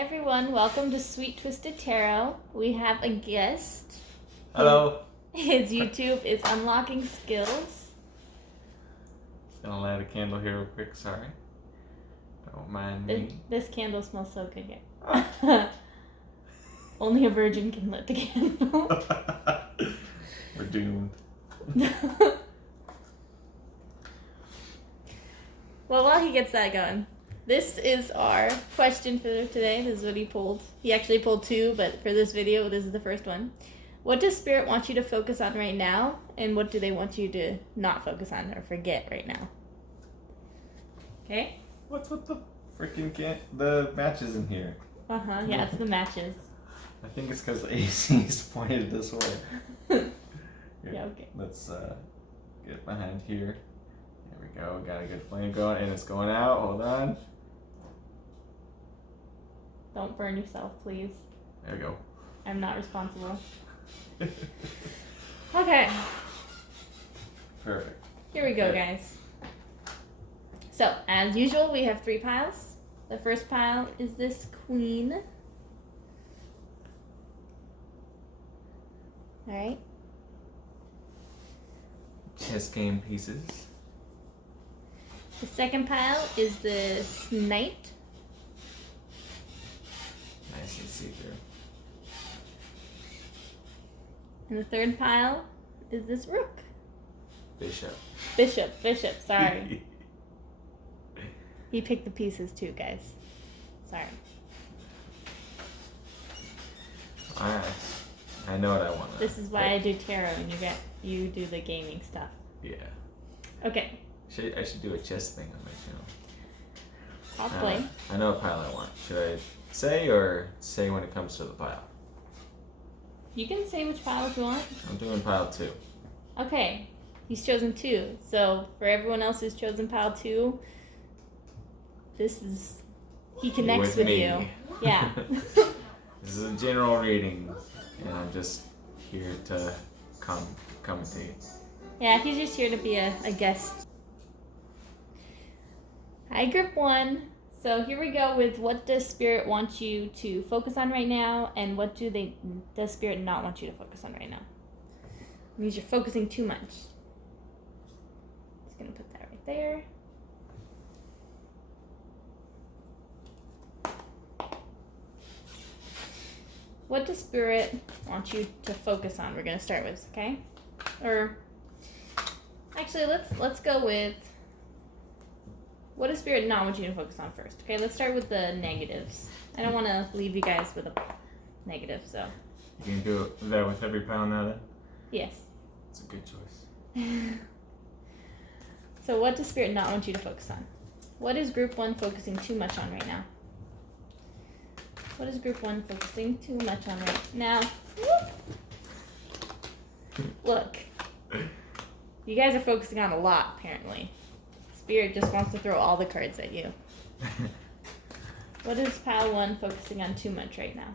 everyone, welcome to Sweet Twisted Tarot. We have a guest. Hello. His YouTube is Unlocking Skills. Just gonna light a candle here real quick, sorry. Don't mind me. This candle smells so good here. Only a virgin can lit the candle. We're doomed. Well, while he gets that going, this is our question for today. This is what he pulled. He actually pulled two, but for this video, this is the first one. What does Spirit want you to focus on right now, and what do they want you to not focus on or forget right now? Okay? What's with the freaking the matches in here? Uh-huh, yeah, it's the matches. I think it's because the AC is pointed this way. Here, Yeah, okay. Let's get behind here. There we go. Got a good flame going, and it's going out. Hold on. Don't burn yourself, please. There we go. I'm not responsible. Okay. Perfect. Here we go, Okay. guys. So, as usual, we have three piles. The first pile is this queen. Alright. Chess game pieces. The second pile is this knight. Nice and see-through. And the third pile is this rook. Bishop. Bishop, sorry. He picked the pieces too, guys. Sorry. Alright. I know what I want. This is why I do tarot and you do the gaming stuff. Yeah. Okay. I should do a chess thing on my channel. Probably. I know what pile I want. Should I say or say when it comes to the pile? You can say which pile if you want. I'm doing pile 2. Okay. He's chosen 2. So for everyone else who's chosen pile 2, he connects with me. you. Yeah. This is a general reading, and I'm just here to commentate. Yeah, he's just here to be a guest. Hi, group 1. So here we go with what does Spirit want you to focus on right now, and what does Spirit not want you to focus on right now? It means you're focusing too much. Just gonna put that right there. What does Spirit want you to focus on? We're gonna start with, okay? Or actually, let's go with what does Spirit not want you to focus on first? Okay, let's start with the negatives. I don't want to leave you guys with a negative, so. You can do that with every pile now then? Yes. It's a good choice. So what does Spirit not want you to focus on? What is group 1 focusing too much on right now? What is group 1 focusing too much on right now? Look. You guys are focusing on a lot, apparently. Spirit just wants to throw all the cards at you. What is pile 1 focusing on too much right now?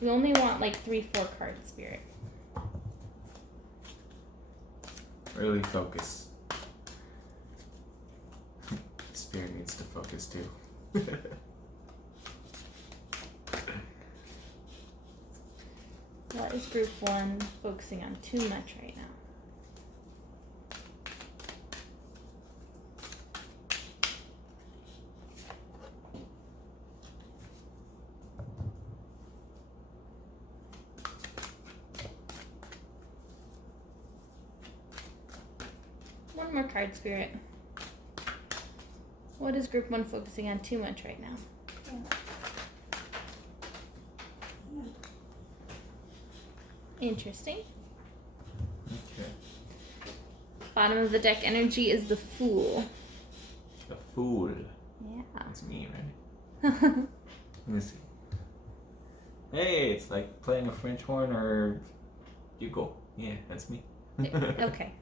We only want like 3-4 cards, Spirit. Really focus. Spirit needs to focus too. What is group 1 focusing on too much right now? One more card, Spirit. What is group 1 focusing on too much right now? Interesting. Okay. Bottom of the deck energy is the Fool. The Fool. Yeah. That's me, right? Let me see. Hey, it's like playing a French horn or you go. Yeah, that's me. Okay.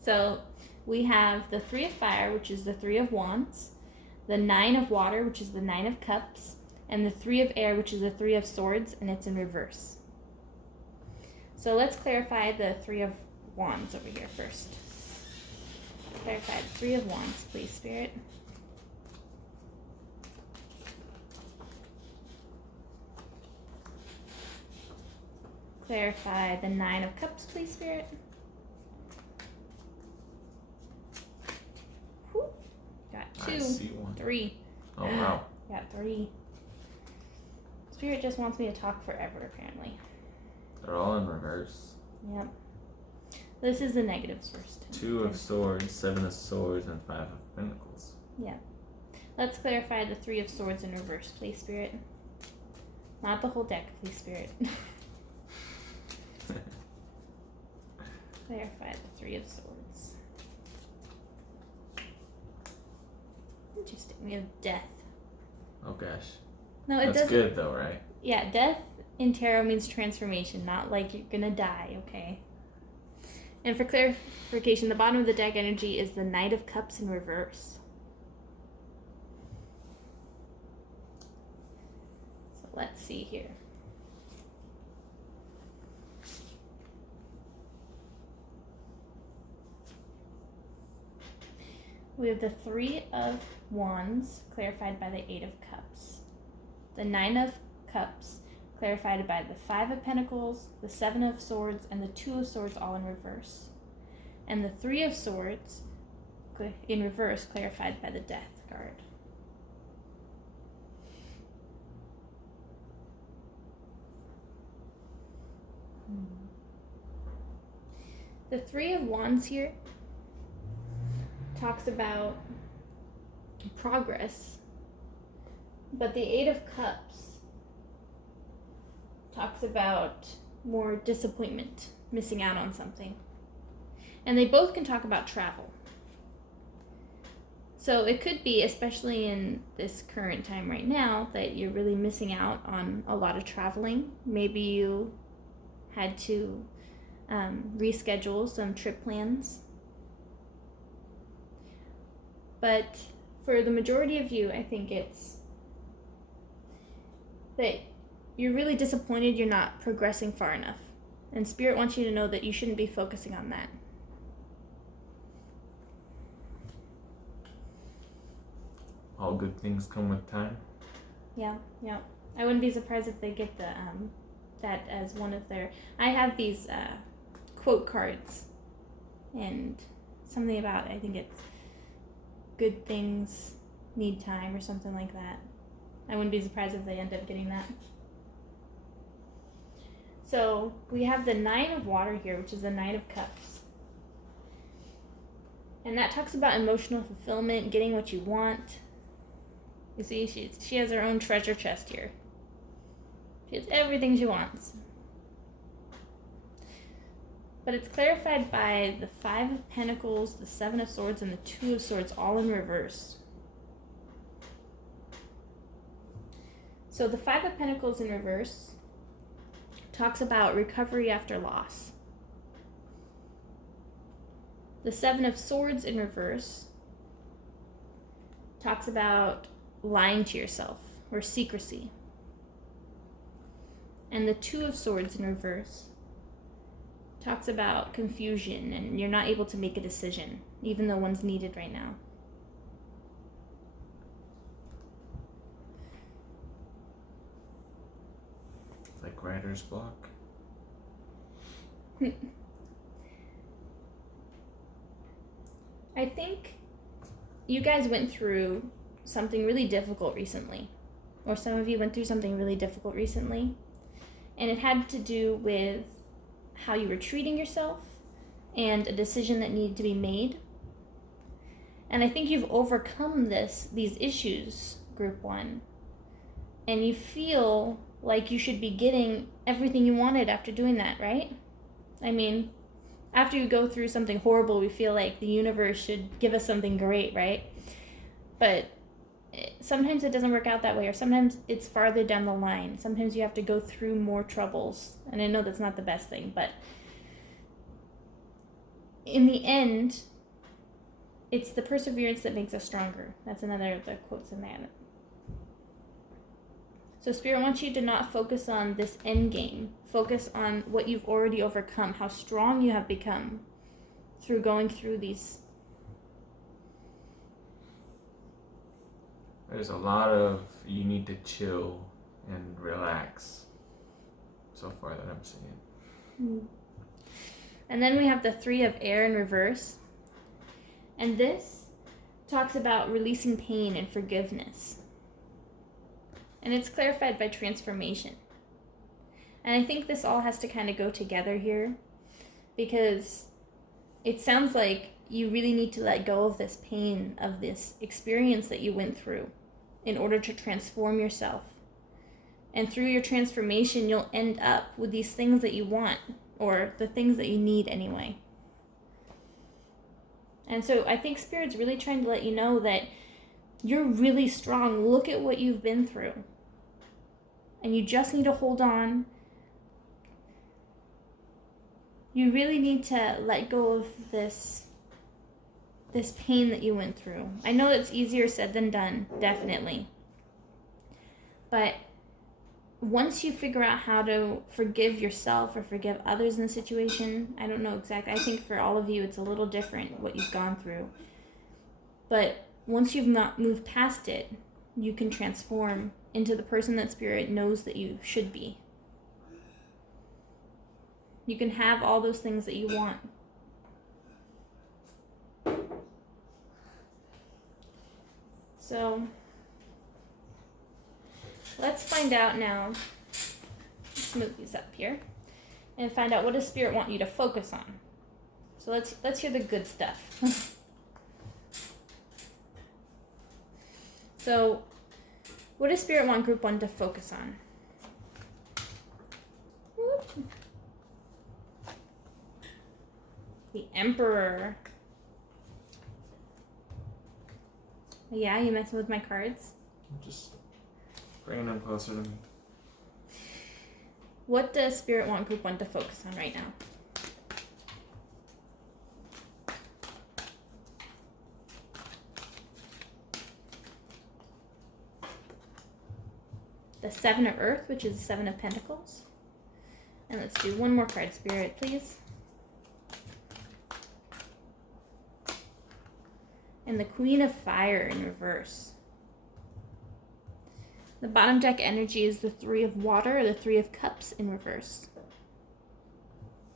So we have the 3 of Fire, which is the 3 of Wands, the 9 of Water, which is the 9 of Cups, and the 3 of Air, which is the 3 of Swords, and it's in reverse. So let's clarify the 3 of Wands over here first. Clarify the Three of Wands, please, Spirit. Clarify the Nine of Cups, please, Spirit. Whew. Got 2, I see one. 3. Oh, wow. Got 3. Spirit just wants me to talk forever, apparently. They're all in reverse. Yep. This is the negatives first. 2 of Swords, 7 of Swords, and 5 of Pentacles. Yep. Let's clarify the Three of Swords in reverse, please, Spirit. Not the whole deck, please, Spirit. Clarify the Three of Swords. Interesting. We have death. Oh gosh. No, it That's doesn't. good though, right? Yeah, death in tarot means transformation, not like you're gonna die, okay? And for clarification, the bottom of the deck energy is the Knight of Cups in reverse. So let's see here. We have the Three of Wands, clarified by the Eight of Cups. The Nine of Cups, clarified by the Five of Pentacles, the Seven of Swords, and the Two of Swords, all in reverse. And the Three of Swords, in reverse, clarified by the Death card. The Three of Wands here talks about progress, but the Eight of Cups talks about more disappointment, missing out on something. And they both can talk about travel. So it could be, especially in this current time right now, that you're really missing out on a lot of traveling. Maybe you had to reschedule some trip plans. But for the majority of you, I think it's that you're really disappointed you're not progressing far enough. And Spirit wants you to know that you shouldn't be focusing on that. All good things come with time. Yeah. I wouldn't be surprised if they get the that as one of their... I have these quote cards, and something about, I think it's good things need time or something like that. I wouldn't be surprised if they end up getting that. So we have the Nine of Water here, which is the Knight of Cups. And that talks about emotional fulfillment, getting what you want. You see, she has her own treasure chest here. She has everything she wants. But it's clarified by the Five of Pentacles, the Seven of Swords, and the Two of Swords, all in reverse. So the Five of Pentacles in reverse talks about recovery after loss. The Seven of Swords in reverse talks about lying to yourself or secrecy. And the Two of Swords in reverse talks about confusion and you're not able to make a decision, even though one's needed right now. It's like writer's block. I think you guys went through something really difficult recently, or some of you went through something really difficult recently, and it had to do with how you were treating yourself and a decision that needed to be made. And I think you've overcome these issues, Group 1, and you feel like you should be getting everything you wanted after doing that, right? I mean, after you go through something horrible, we feel like the universe should give us something great, right? But sometimes it doesn't work out that way, or sometimes it's farther down the line. Sometimes you have to go through more troubles. And I know that's not the best thing, but in the end, it's the perseverance that makes us stronger. That's another of the quotes in there. So Spirit wants you to not focus on this end game. Focus on what you've already overcome, how strong you have become through going through these There's a lot of you need to chill and relax so far that I'm seeing. And then we have the 3 of air in reverse. And this talks about releasing pain and forgiveness. And it's clarified by transformation. And I think this all has to kind of go together here, because it sounds like you really need to let go of this pain, of this experience that you went through, in order to transform yourself. And through your transformation, you'll end up with these things that you want, or the things that you need anyway. And so I think Spirit's really trying to let you know that you're really strong. Look at what you've been through. And you just need to hold on. You really need to let go of this pain that you went through. I know it's easier said than done, definitely. But once you figure out how to forgive yourself or forgive others in the situation, I don't know exactly. I think for all of you, it's a little different what you've gone through. But once you've not moved past it, you can transform into the person that Spirit knows that you should be. You can have all those things that you want. So let's find out now. Let's move these up here and find out what does Spirit want you to focus on. So let's hear the good stuff. So what does Spirit want Group 1 to focus on? The Emperor. Yeah, you messing with my cards? Just bringing them closer to me. What does Spirit want Group 1 to focus on right now? The 7 of Earth, which is the 7 of Pentacles. And let's do one more card, Spirit, please. And the Queen of Fire in reverse. The bottom deck energy is the 3 of Water, or the 3 of Cups in reverse.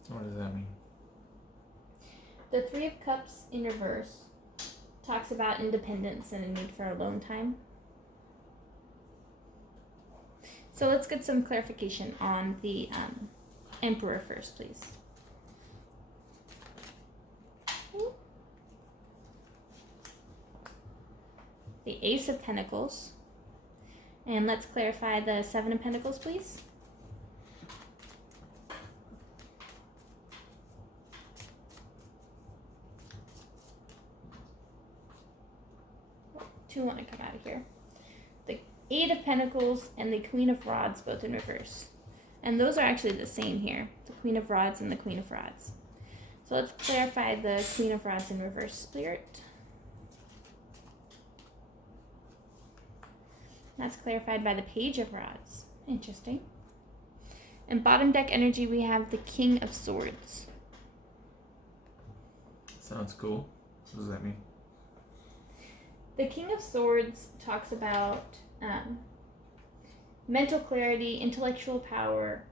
What does that mean? The 3 of Cups in reverse talks about independence and a need for alone time. So let's get some clarification on the Emperor first, please. The Ace of Pentacles. And let's clarify the 7 of Pentacles, please. Two want to come out of here. The 8 of Pentacles and the Queen of Rods, both in reverse. And those are actually the same here. The Queen of Rods and the Queen of Rods. So let's clarify the Queen of Rods in reverse, Spirit. That's clarified by the Page of Rods. Interesting. And bottom deck energy, we have the King of Swords. Sounds cool. What does that mean? The King of Swords talks about mental clarity, intellectual power.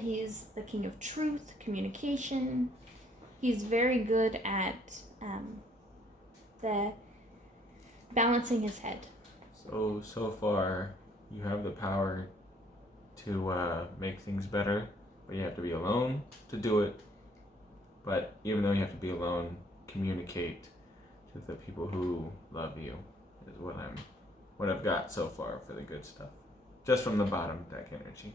He's the King of Truth, communication. He's very good at the balancing his head. So far, you have the power to make things better, but you have to be alone to do it. But even though you have to be alone, communicate to the people who love you is what I've got so far for the good stuff. Just from the bottom deck energy.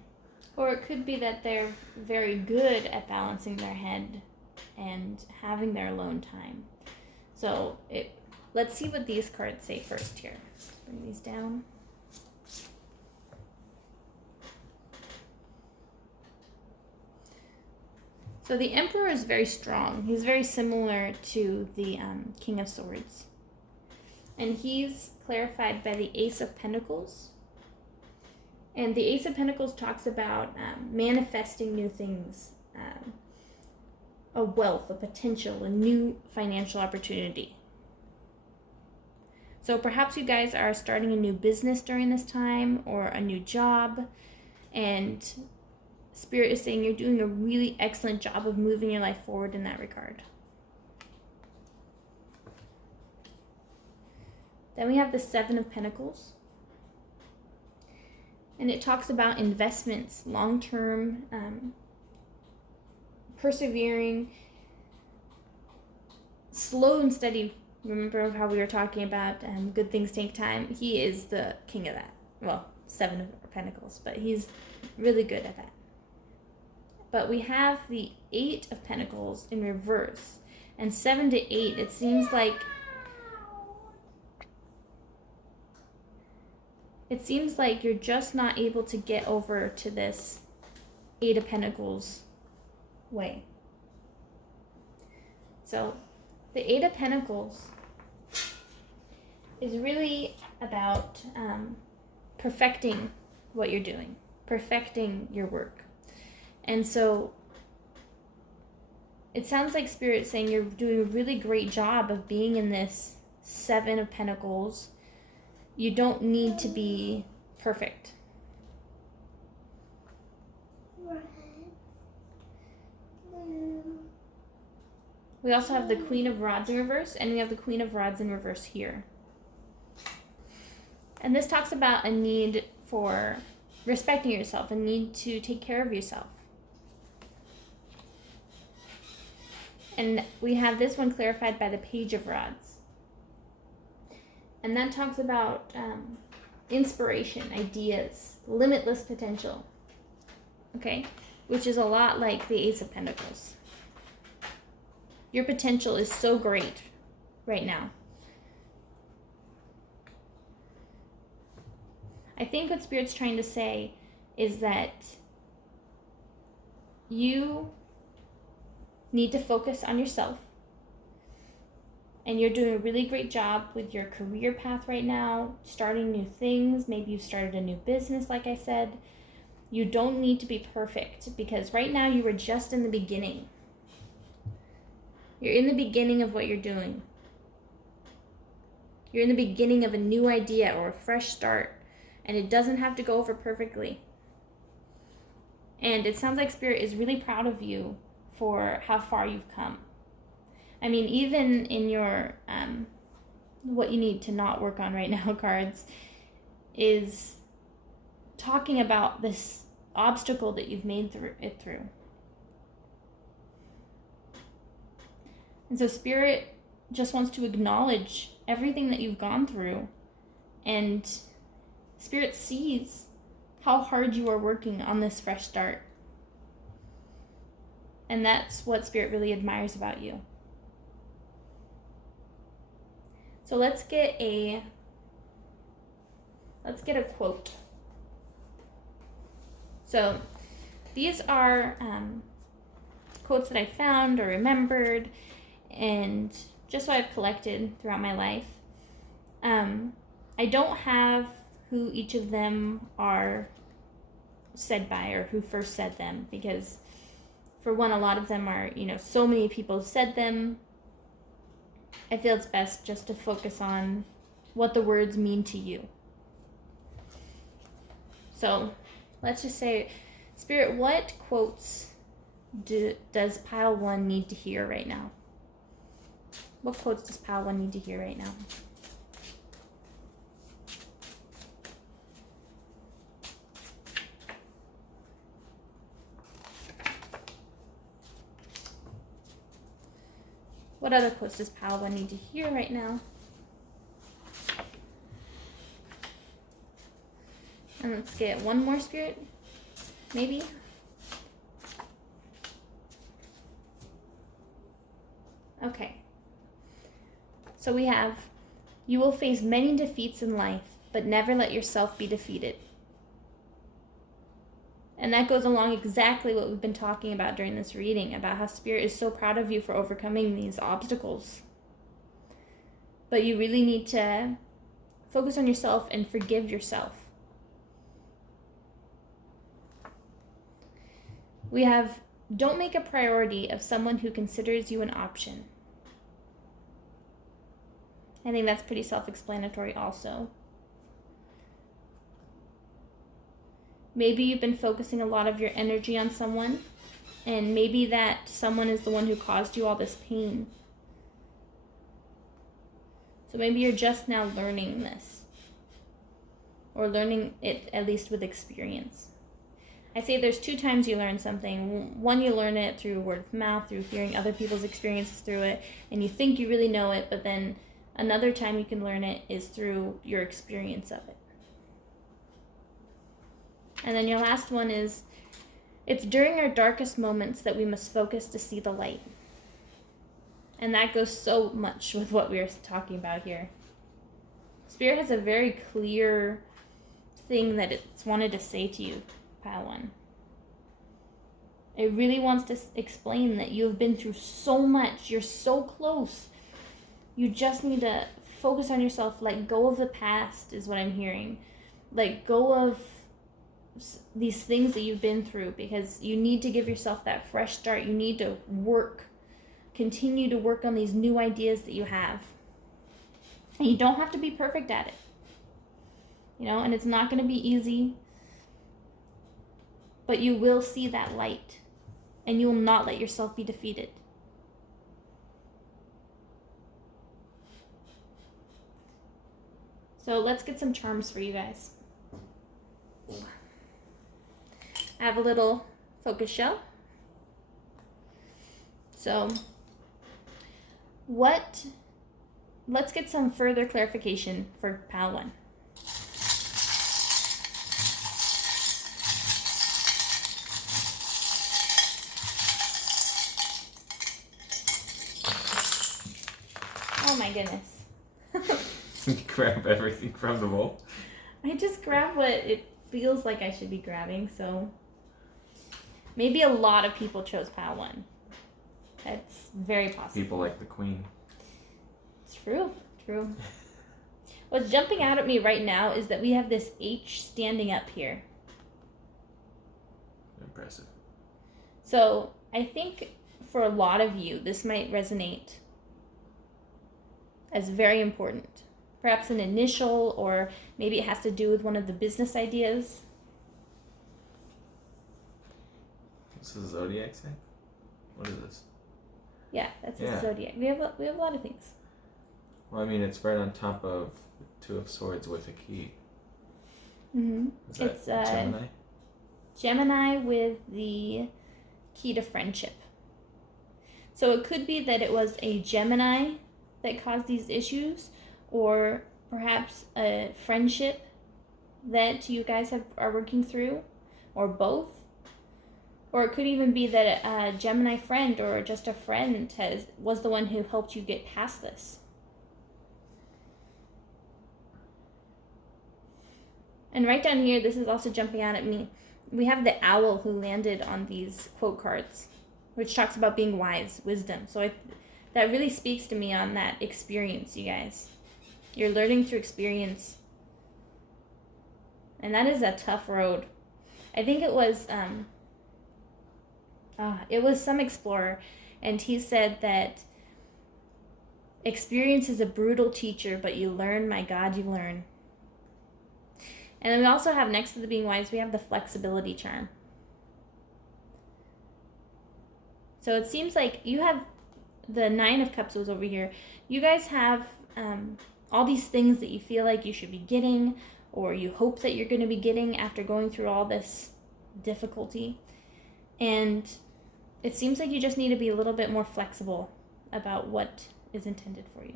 Or it could be that they're very good at balancing their head and having their alone time. So let's see what these cards say first here. Let's bring these down. So the Emperor is very strong. He's very similar to the King of Swords. And he's clarified by the Ace of Pentacles. And the Ace of Pentacles talks about manifesting new things, a wealth, a potential, a new financial opportunity. So perhaps you guys are starting a new business during this time or a new job, and Spirit is saying you're doing a really excellent job of moving your life forward in that regard. Then we have the Seven of Pentacles. And it talks about investments, long-term, persevering, slow and steady. Remember how we were talking about good things take time? He is the king of that. Well, Seven of Pentacles, but he's really good at that. But we have the Eight of Pentacles in reverse. And 7 to 8, it seems like you're just not able to get over to this Eight of Pentacles way. So the Eight of Pentacles is really about perfecting what you're doing, perfecting your work. And so it sounds like Spirit saying you're doing a really great job of being in this Seven of Pentacles. You don't need to be perfect. We also have the Queen of Rods in reverse, and we have the Queen of Rods in reverse here. And this talks about a need for respecting yourself, a need to take care of yourself. And we have this one clarified by the Page of Rods. And that talks about inspiration, ideas, limitless potential. Okay? Which is a lot like the Ace of Pentacles. Your potential is so great right now. I think what Spirit's trying to say is that you need to focus on yourself. And you're doing a really great job with your career path right now, starting new things. Maybe you've started a new business, like I said. You don't need to be perfect because right now you are just in the beginning. You're in the beginning of what you're doing. You're in the beginning of a new idea or a fresh start, and it doesn't have to go over perfectly. And it sounds like Spirit is really proud of you for how far you've come. I mean, even in your what you need to not work on right now cards is talking about this obstacle that you've made through. And so Spirit just wants to acknowledge everything that you've gone through, and Spirit sees how hard you are working on this fresh start. And that's what Spirit really admires about you. So let's get a quote. So these are quotes that I found or remembered, and just so I've collected throughout my life. I don't have who each of them are said by or who first said them, because for one, a lot of them are, so many people said them. I feel it's best just to focus on what the words mean to you. So let's just say, Spirit, what quotes does Pile 1 need to hear right now? What quotes does Pile 1 need to hear right now? What other quotes does Pile 1 need to hear right now? And let's get one more, Spirit. Maybe. Okay. So we have, you will face many defeats in life, but never let yourself be defeated. And that goes along exactly what we've been talking about during this reading, about how Spirit is so proud of you for overcoming these obstacles. But you really need to focus on yourself and forgive yourself. We have, don't make a priority of someone who considers you an option. I think that's pretty self-explanatory also. Maybe you've been focusing a lot of your energy on someone, and maybe that someone is the one who caused you all this pain. So maybe you're just now learning this, or learning it at least with experience. I say there's 2 times you learn something. One, you learn it through word of mouth, through hearing other people's experiences through it, and you think you really know it, but then another time you can learn it is through your experience of it. And then your last one is, it's during our darkest moments that we must focus to see the light. And that goes so much with what we are talking about here. Spirit has a very clear thing that it's wanted to say to you, Padawan. It really wants to explain that you have been through so much. You're so close. You just need to focus on yourself. Let go of the past is what I'm hearing. Let go of these things that you've been through, because you need to give yourself that fresh start. You need to continue to work on these new ideas that you have. And you don't have to be perfect at it. And it's not going to be easy. But you will see that light. And you will not let yourself be defeated. So let's get some charms for you guys. I have a little focus shell. So let's get some further clarification for Padawan. Oh my goodness. Grab everything from the bowl. I just grab what it feels like I should be grabbing, so maybe a lot of people chose Padawan. That's very possible. People like the queen. It's true. What's jumping out at me right now is that we have this H standing up here. Impressive. So I think for a lot of you, this might resonate as very important. Perhaps an initial, or maybe it has to do with one of the business ideas. This is a zodiac sign? What is this? Yeah, that's a zodiac. We have a lot of things. Well, I mean, it's right on top of the 2 of Swords with a key. Mm-hmm. Is that It's Gemini? Gemini with the key to friendship. So it could be that it was a Gemini that caused these issues, or perhaps a friendship that you guys are working through, or both. Or it could even be that a Gemini friend, or just a friend, was the one who helped you get past this. And right down here, this is also jumping out at me. We have the owl who landed on these quote cards, which talks about being wise, wisdom. So that really speaks to me on that experience, you guys. You're learning through experience. And that is a tough road. I think it was some explorer, and he said that experience is a brutal teacher, but you learn, my God, you learn. And then we also have, next to the being wise, we have the flexibility charm. So it seems like you have the 9 of Cups was over here. You guys have all these things that you feel like you should be getting, or you hope that you're going to be getting after going through all this difficulty. And it seems like you just need to be a little bit more flexible about what is intended for you.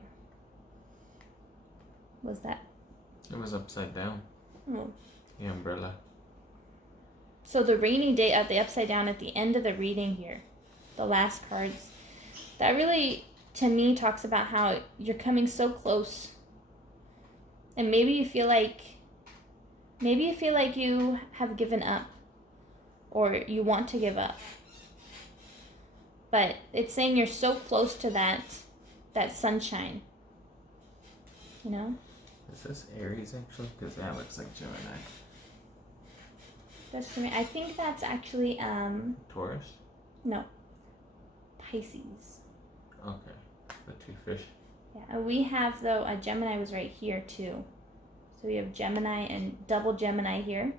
Was that? It was upside down. Oh. The umbrella. So the rainy day at the upside down at the end of the reading here, the last cards, that really, to me, talks about how you're coming so close. And maybe you feel like you have given up, or you want to give up. But it's saying you're so close to that sunshine. You know? Is this Aries, actually? Because that looks like Gemini. That's Gemini. I think that's actually, Taurus? no. Pisces. Okay. The 2 fish. Yeah, we have, though, a Gemini was right here, too. So we have Gemini and double Gemini here.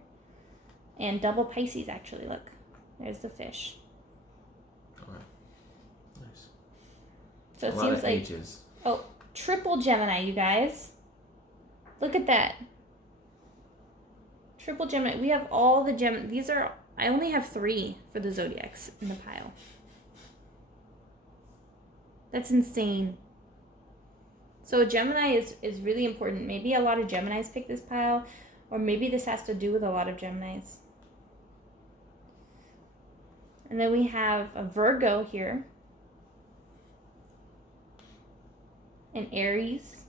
And double Pisces, actually. Look, there's the fish. Okay. Nice. So it a lot seems of like H's. triple Gemini, you guys. Look at that. Triple Gemini. We have all the Gemini. These are, I only have 3 for the zodiacs in the pile. That's insane. So a Gemini is really important. Maybe a lot of Geminis pick this pile, or maybe this has to do with a lot of Geminis. And then we have a Virgo here. An Aries.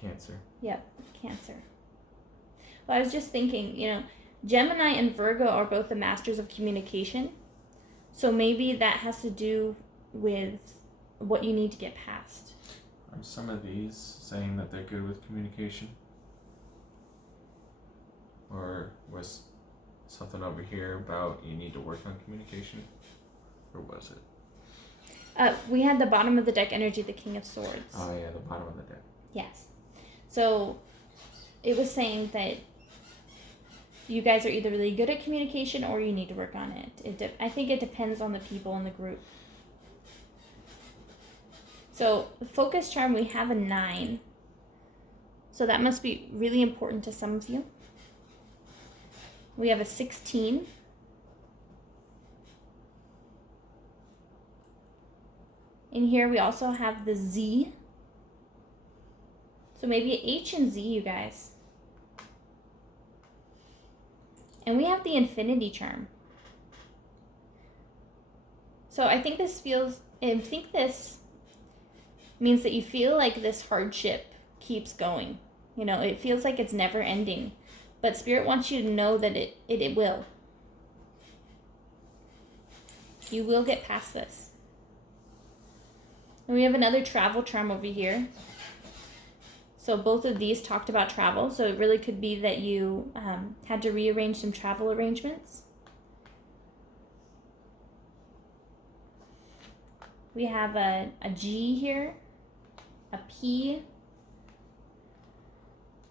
Cancer. Yep, Cancer. Well, I was just thinking, Gemini and Virgo are both the masters of communication. So maybe that has to do with what you need to get past. Are some of these saying that they're good with communication? Or was something over here about you need to work on communication? Or was it? We had the bottom of the deck energy, the King of Swords. Oh yeah, the bottom of the deck. Yes. So it was saying that you guys are either really good at communication or you need to work on it. I think it depends on the people in the group. So the focus charm, we have a 9. So that must be really important to some of you. We have a 16. In here we also have the Z. So maybe H and Z, you guys. And we have the infinity charm. So I think this means that you feel like this hardship keeps going. It feels like it's never ending. But Spirit wants you to know that it will. You will get past this. And we have another travel charm over here. So both of these talked about travel. So it really could be that you had to rearrange some travel arrangements. We have a G here, a P,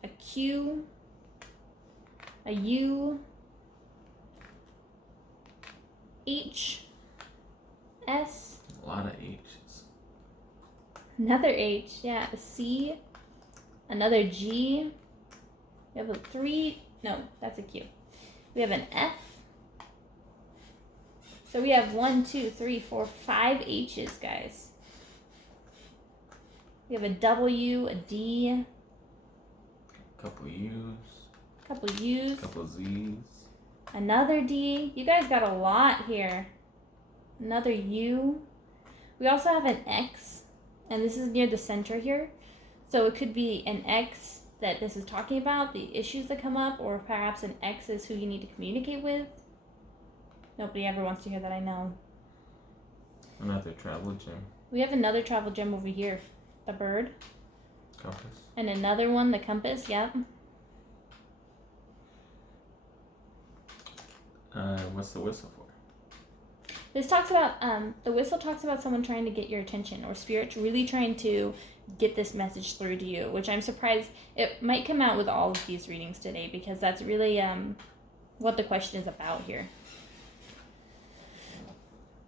a Q, a U, H, S. A lot of H's. Another H, yeah, a C. Another G. We have a 3. No, that's a Q. We have an F. So we have 1, 2, 3, 4, 5 H's, guys. We have a W, a D. Couple U's. Couple U's. Couple Z's. Another D. You guys got a lot here. Another U. We also have an X. And this is near the center here. So it could be an X that this is talking about, the issues that come up, or perhaps an X is who you need to communicate with. Nobody ever wants to hear that, I know. Another travel gem. We have another travel gem over here, the bird. Compass. And another one, the compass, yep. What's the whistle for? This talks about, the whistle talks about someone trying to get your attention, or Spirit really trying to get this message through to you, which I'm surprised it might come out with all of these readings today, because that's really what the question is about here.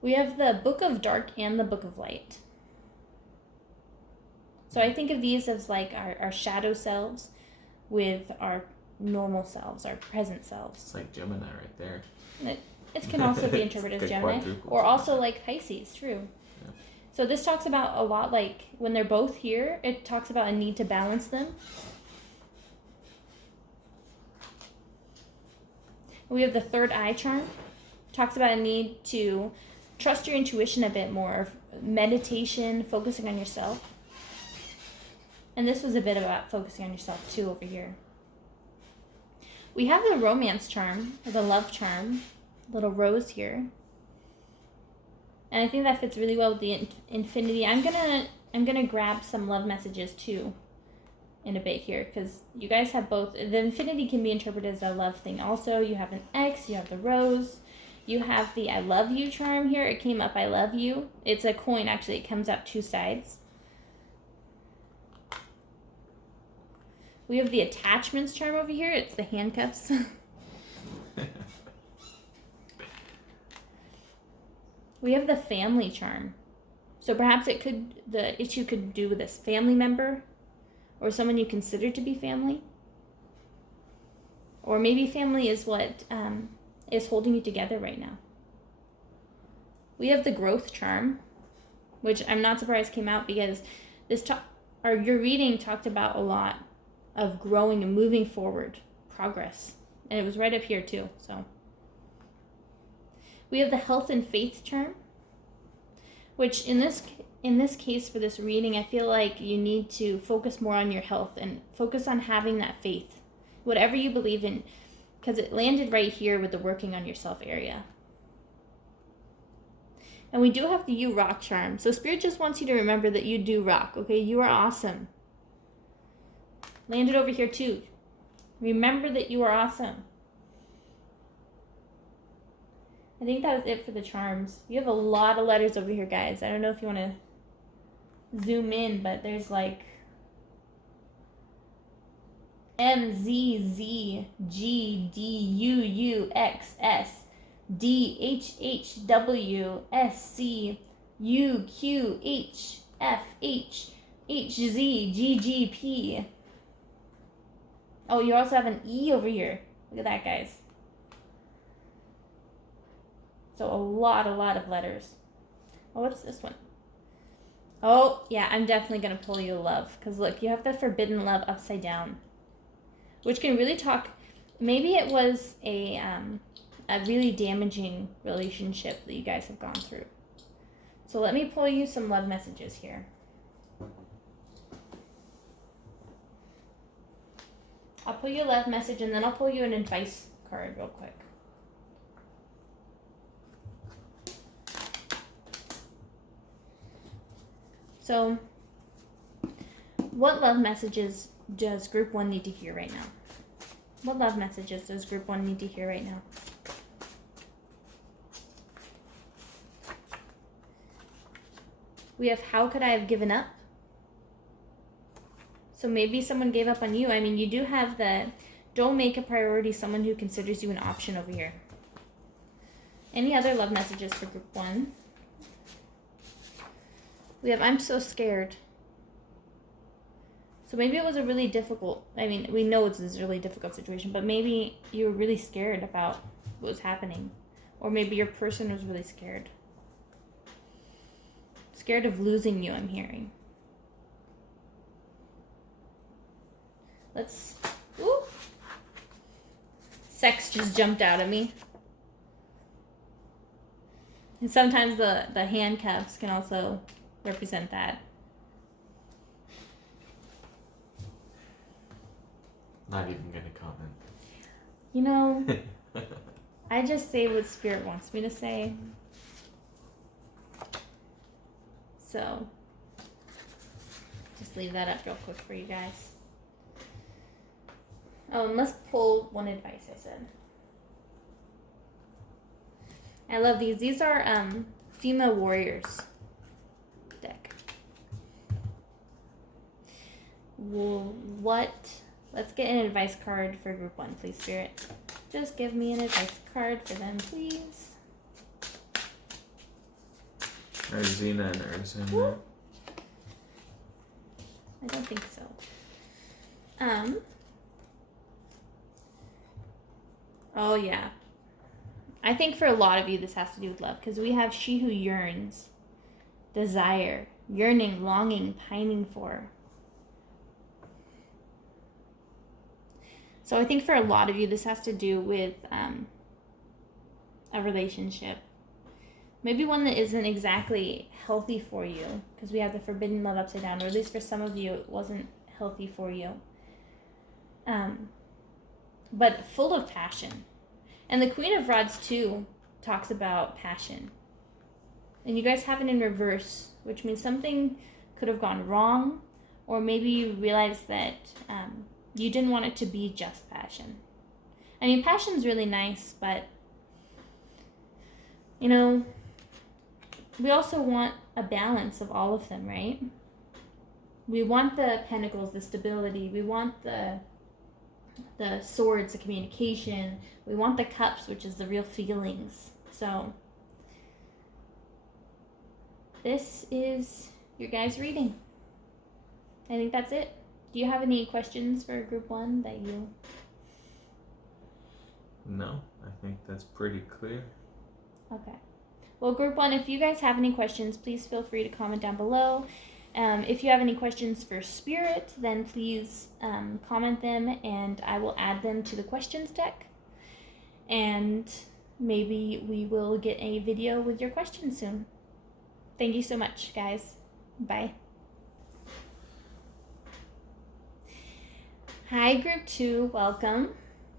We have the Book of Dark and the Book of Light. So I think of these as like our shadow selves with our normal selves, our present selves. It's like Gemini right there. It can also be interpreted as Gemini, or also like Pisces, true. Yeah. So this talks about a lot, like when they're both here, it talks about a need to balance them. We have the third eye charm. Talks about a need to trust your intuition a bit more, meditation, focusing on yourself. And this was a bit about focusing on yourself too over here. We have the romance charm, or the love charm, little rose here. And I think that fits really well with the infinity. I'm gonna grab some love messages too in a bit here, because you guys have both. The infinity can be interpreted as a love thing also. You have an X, you have the rose. You have the I love you charm here. It came up I love you. It's a coin, actually. It comes up 2 sides. We have the attachments charm over here. It's the handcuffs. We have the family charm. So perhaps the issue could do with this family member or someone you consider to be family. Or maybe family is what is holding you together right now. We have the growth charm, which I'm not surprised came out because your reading talked about a lot of growing and moving forward, progress. And it was right up here too, so. We have the health and faith charm, which in this case for this reading, I feel like you need to focus more on your health and focus on having that faith, whatever you believe in, because it landed right here with the working on yourself area. And we do have the you rock charm. So Spirit just wants you to remember that you do rock, okay? You are awesome. Landed over here too. Remember that you are awesome. I think that was it for the charms. You have a lot of letters over here, guys. I don't know if you want to zoom in, but there's like M, Z, Z, G, D, U, U, X, S, D, H, H, W, S, C, U, Q, H, F, H, H, Z, G, G, P. Oh, you also have an E over here. Look at that, guys. So a lot of letters. Oh, what's this one? Oh, yeah, I'm definitely going to pull you love. Because look, you have the forbidden love upside down. Which can really talk, maybe it was a really damaging relationship that you guys have gone through. So let me pull you some love messages here. I'll pull you a love message and then I'll pull you an advice card real quick. So, what love messages does Group 1 need to hear right now? What love messages does Group 1 need to hear right now? We have, how could I have given up? So maybe someone gave up on you. I mean, you do have the, don't make a priority someone who considers you an option over here. Any other love messages for Group 1? We have, I'm so scared. So maybe it was a really difficult, I mean, we know it's a really difficult situation, but maybe you were really scared about what was happening. Or maybe your person was really scared. Scared of losing you, I'm hearing. Let's, woo. Sex just jumped out at me. And sometimes the handcuffs can also represent that. Not even gonna comment. You know, I just say what Spirit wants me to say. So, just leave that up real quick for you guys. Oh, and let's pull one advice I said. I love these. These are female warriors deck. What? Let's get an advice card for Group 1, please, Spirit. Just give me an advice card for them, please. Are Xena and Urza in there? I don't think so. Oh, yeah. I think for a lot of you, this has to do with love. Because we have she who yearns, desire, yearning, longing, pining for. So I think for a lot of you, this has to do with a relationship. Maybe one that isn't exactly healthy for you, because we have the forbidden love upside down, or at least for some of you, it wasn't healthy for you. But full of passion. And the Queen of Rods, too, talks about passion. And you guys have it in reverse, which means something could have gone wrong, or maybe you realized that you didn't want it to be just passion. I mean, passion's really nice, but you know, we also want a balance of all of them, right? We want the pentacles, the stability. We want the swords, the communication. We want the cups, which is the real feelings. So this is your guys' reading. I think that's it. Do you have any questions for group 1 that you... No, I think that's pretty clear. Okay. Well, group 1, if you guys have any questions, please feel free to comment down below. If you have any questions for Spirit, then please comment them and I will add them to the questions deck. And maybe we will get a video with your questions soon. Thank you so much, guys. Bye. Hi, group 2. Welcome.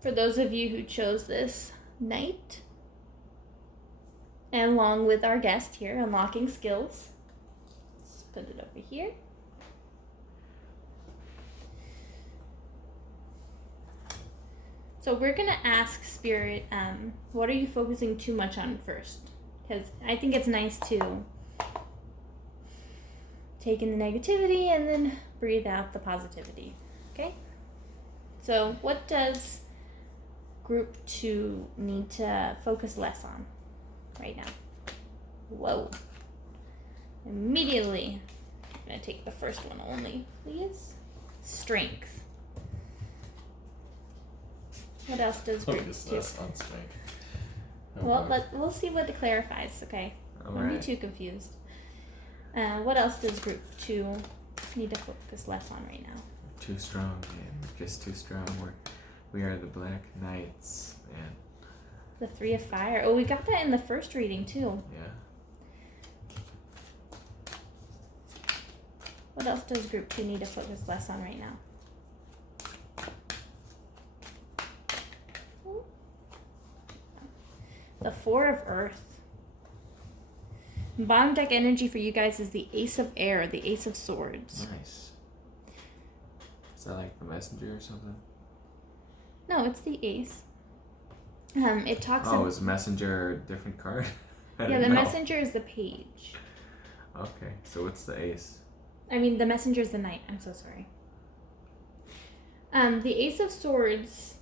For those of you who chose this night, and along with our guest here, Unlocking Skills. Let's put it over here. So we're going to ask Spirit, what are you focusing too much on first? Because I think it's nice to take in the negativity and then breathe out the positivity. Okay? So what does group 2 need to focus less on right now? Whoa. Immediately, I'm going to take the first one only, please. Strength. What else does group 2? Focus on strength. Well, we'll see what it clarifies, okay? Don't be too confused. What else does group 2 need to focus less on right now? Too strong, man. Just too strong. We are the Black Knights, man. The 3 of Fire. Oh, we got that in the first reading, too. Yeah. What else does group 2 need to focus less on right now? The 4 of Earth. Bottom deck energy for you guys is the Ace of Air, the Ace of Swords. Nice. Is that like the Messenger or something? No, it's the Ace. It talks. Oh, is Messenger a different card? Yeah, the Messenger is the Page. Okay, so what's the Ace? I mean, the Messenger is the Knight. I'm so sorry. The Ace of Swords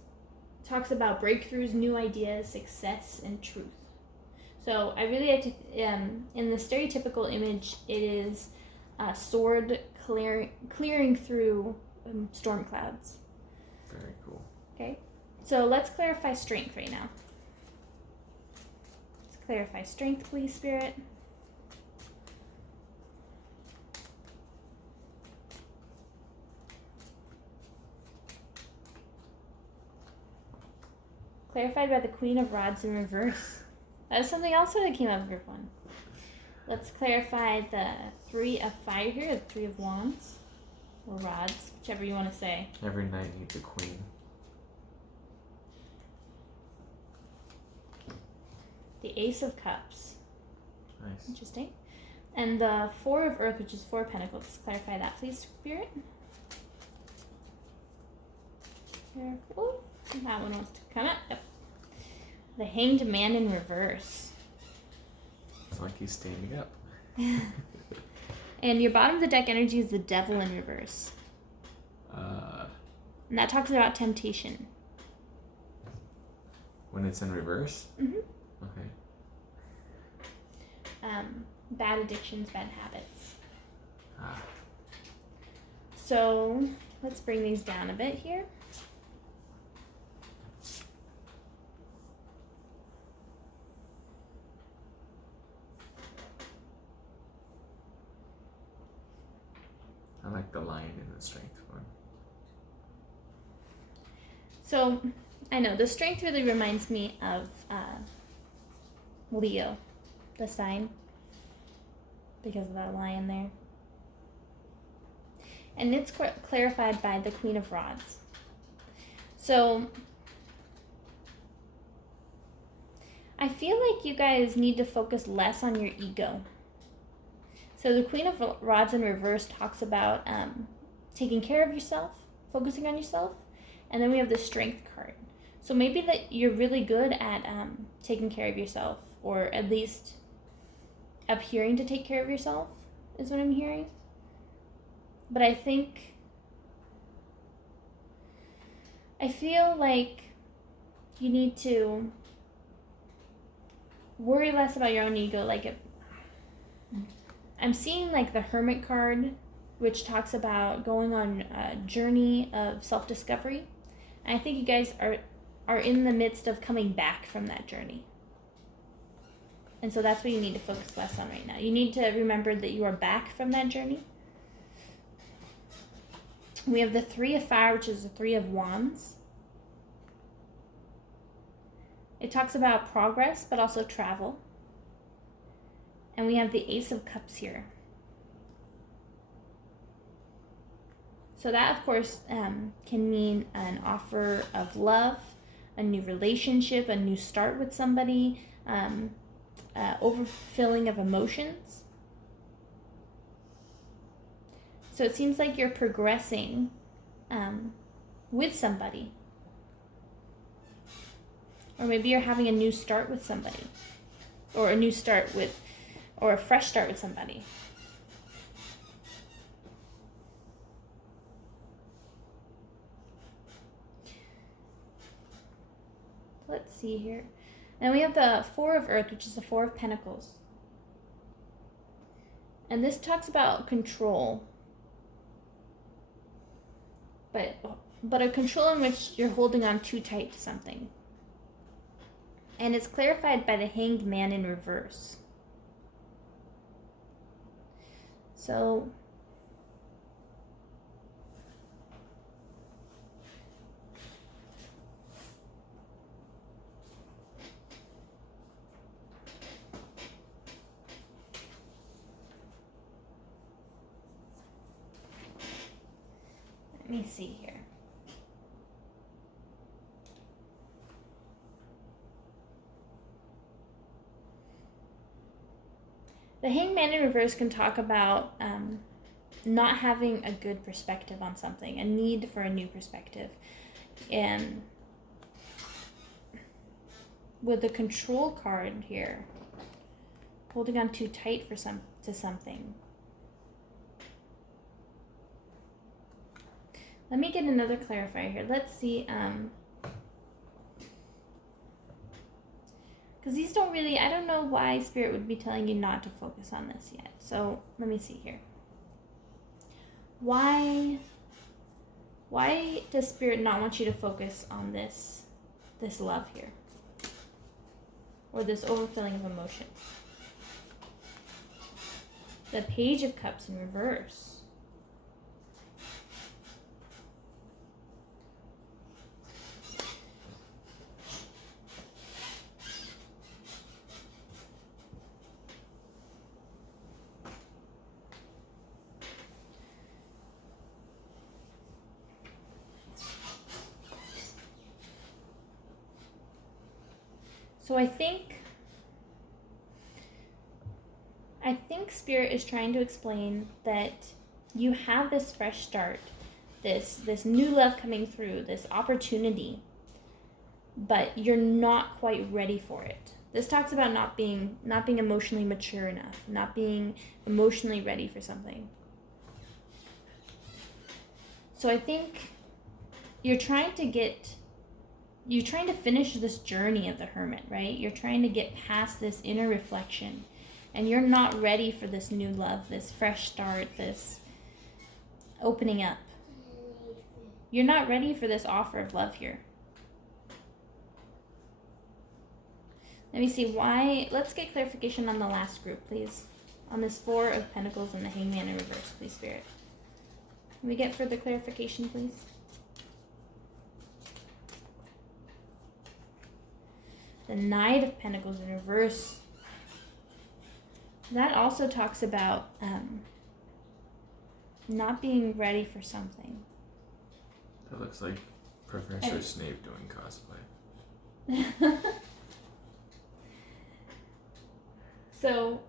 talks about breakthroughs, new ideas, success, and truth. So I really like to, in the stereotypical image, it is a sword clearing through storm clouds. Very cool. Okay, so let's clarify strength right now. Let's clarify strength, please, Spirit. Clarified by the Queen of Rods in reverse. That was something else that came up in group 1. Let's clarify the 3 of Fire here, the 3 of Wands. Or Rods, whichever you want to say. Every knight needs a queen. The Ace of Cups. Nice. Interesting. And the 4 of Earth, which is 4 of Pentacles. Let's clarify that, please, Spirit. Careful. That one wants to come up. Yep. The Hanged Man in reverse. It's like he's standing up. And your bottom of the deck energy is the Devil in reverse. And that talks about temptation. When it's in reverse? Mm-hmm. Okay. Bad addictions, bad habits. Ah. So let's bring these down a bit here. I like the lion in the strength one. So, I know, the strength really reminds me of Leo, the sign, because of that lion there. And it's clarified by the Queen of Rods. So, I feel like you guys need to focus less on your ego. So the Queen of Rods in reverse talks about taking care of yourself, focusing on yourself. And then we have the Strength card. So maybe that you're really good at taking care of yourself, or at least appearing to take care of yourself, is what I'm hearing. But I feel like you need to worry less about your own ego. Like, I'm seeing like the Hermit card, which talks about going on a journey of self-discovery. And I think you guys are in the midst of coming back from that journey. And so that's what you need to focus less on right now. You need to remember that you are back from that journey. We have the 3 of Fire, which is the 3 of Wands. It talks about progress, but also travel. And we have the Ace of Cups here. So that, of course, can mean an offer of love, a new relationship, a new start with somebody, overfilling of emotions. So it seems like you're progressing with somebody. Or maybe you're having a new start with somebody. Or a new start with, or a fresh start with somebody. Let's see here. And we have the 4 of Earth, which is the 4 of Pentacles. And this talks about control. But a control in which you're holding on too tight to something. And it's clarified by the Hanged Man in reverse. So let me see here. The Hanged Man in reverse can talk about not having a good perspective on something, a need for a new perspective. And with the Control card here, holding on too tight to something. Let me get another clarifier here. Let's see. Because these don't really, I don't know why Spirit would be telling you not to focus on this yet. So let me see here. Why does Spirit not want you to focus on this love here? Or this overfilling of emotions? The Page of Cups in reverse. So I think Spirit is trying to explain that you have this fresh start, this new love coming through, this opportunity, but you're not quite ready for it. This talks about not being emotionally mature enough, not being emotionally ready for something. So I think you're trying to finish this journey of the Hermit, right? You're trying to get past this inner reflection, and you're not ready for this new love, this fresh start, this opening up. You're not ready for this offer of love here. Let me see why. Let's get clarification on the last group, please. On this 4 of Pentacles and the Hangman in reverse, please, Spirit. Can we get further clarification, please? The Knight of Pentacles in reverse. That also talks about not being ready for something. That looks like Professor Snape doing cosplay. So,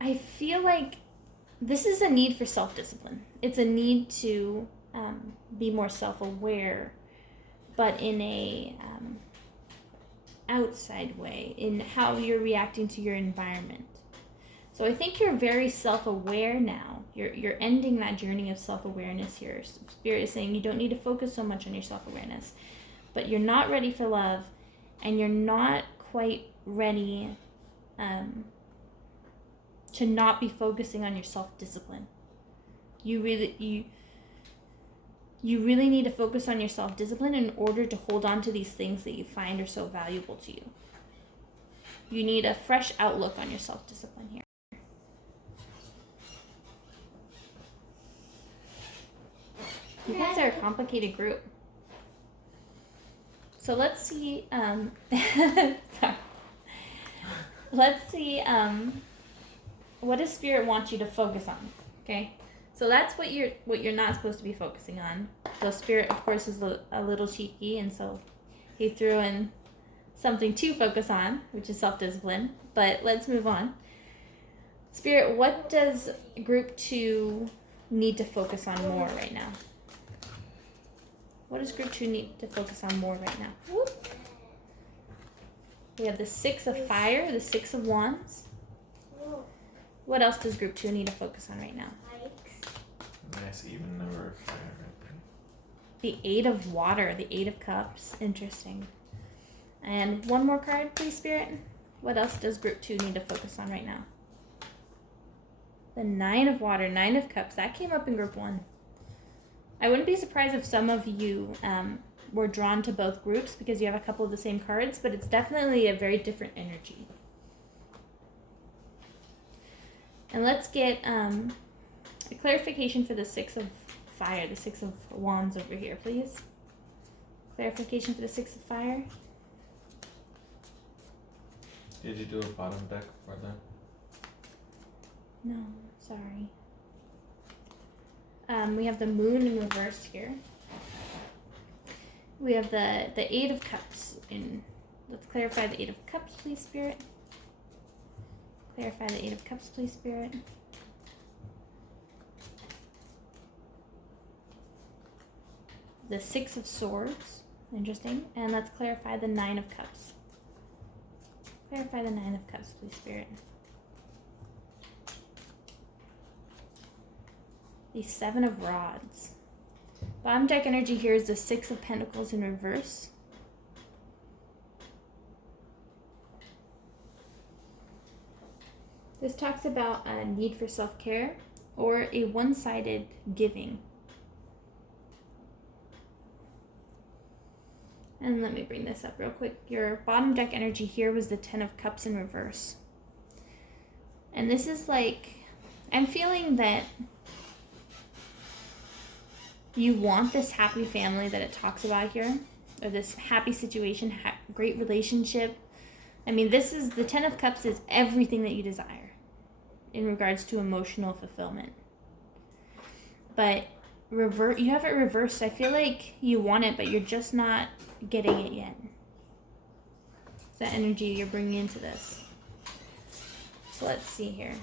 I feel like this is a need for self-discipline. It's a need to be more self-aware, but in a outside way in how you're reacting to your environment. So I think you're very self-aware now. You're ending that journey of self-awareness here. Spirit is saying you don't need to focus so much on your self-awareness, but you're not ready for love, and you're not quite ready to not be focusing on your self-discipline. You really need to focus on your self-discipline in order to hold on to these things that you find are so valuable to you. You need a fresh outlook on your self-discipline here. You guys are a complicated group. So let's see, sorry. Let's see, what does Spirit want you to focus on, okay? So that's what you're not supposed to be focusing on. So Spirit, of course, is a little cheeky, and so he threw in something to focus on, which is self-discipline. But let's move on. Spirit, what does group 2 need to focus on more right now? What does group 2 need to focus on more right now? Whoop. We have the 6 of fire, the 6 of wands. What else does group 2 need to focus on right now? Nice even number of fire right there. The 8 of water, the 8 of cups. Interesting. And one more card, please, Spirit. What else does group 2 need to focus on right now? The 9 of water, 9 of cups. That came up in group 1. I wouldn't be surprised if some of you were drawn to both groups because you have a couple of the same cards, but it's definitely a very different energy. And let's get a clarification for the 6 of fire, the 6 of wands over here, please. Clarification for the 6 of fire. Did you do a bottom deck for that? No, sorry. We have the moon in reverse here. We have the 8 of cups. Let's clarify the 8 of cups, please, Spirit. Clarify the 8 of cups, please, Spirit. The 6 of swords. Interesting. And let's clarify the 9 of cups. Clarify the 9 of cups, please, Spirit. The 7 of rods. Bottom deck energy here is the 6 of pentacles in reverse. This talks about a need for self-care or a one-sided giving. And let me bring this up real quick. Your bottom deck energy here was the 10 of cups in reverse. And this is like, I'm feeling that you want this happy family that it talks about here, or this happy situation, great relationship. I mean, this is, the 10 of cups is everything that you desire in regards to emotional fulfillment. But you have it reversed. I feel like you want it, but you're just not getting it yet. It's that energy you're bringing into this. So let's see here.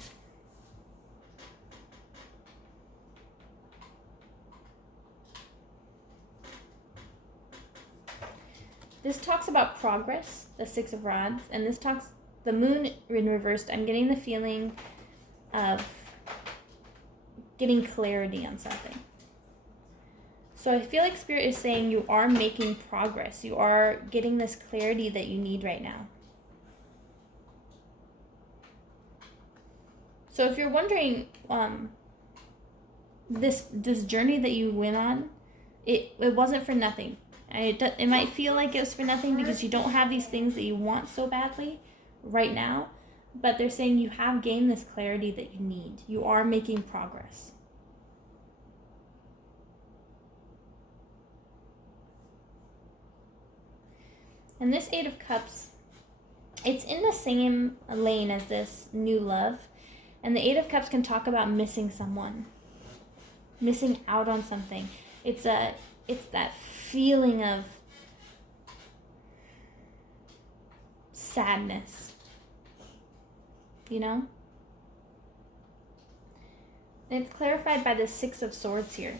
This talks about progress, the 6 of rods, and this talks, the moon in reversed, I'm getting the feeling of getting clarity on something. So I feel like Spirit is saying you are making progress. You are getting this clarity that you need right now. So if you're wondering, this journey that you went on, it wasn't for nothing. It might feel like it was for nothing because you don't have these things that you want so badly right now, but they're saying you have gained this clarity that you need. You are making progress. And this 8 of cups, it's in the same lane as this new love. And the 8 of cups can talk about missing someone, missing out on something. It's that feeling of sadness, you know? And it's clarified by the 6 of swords here.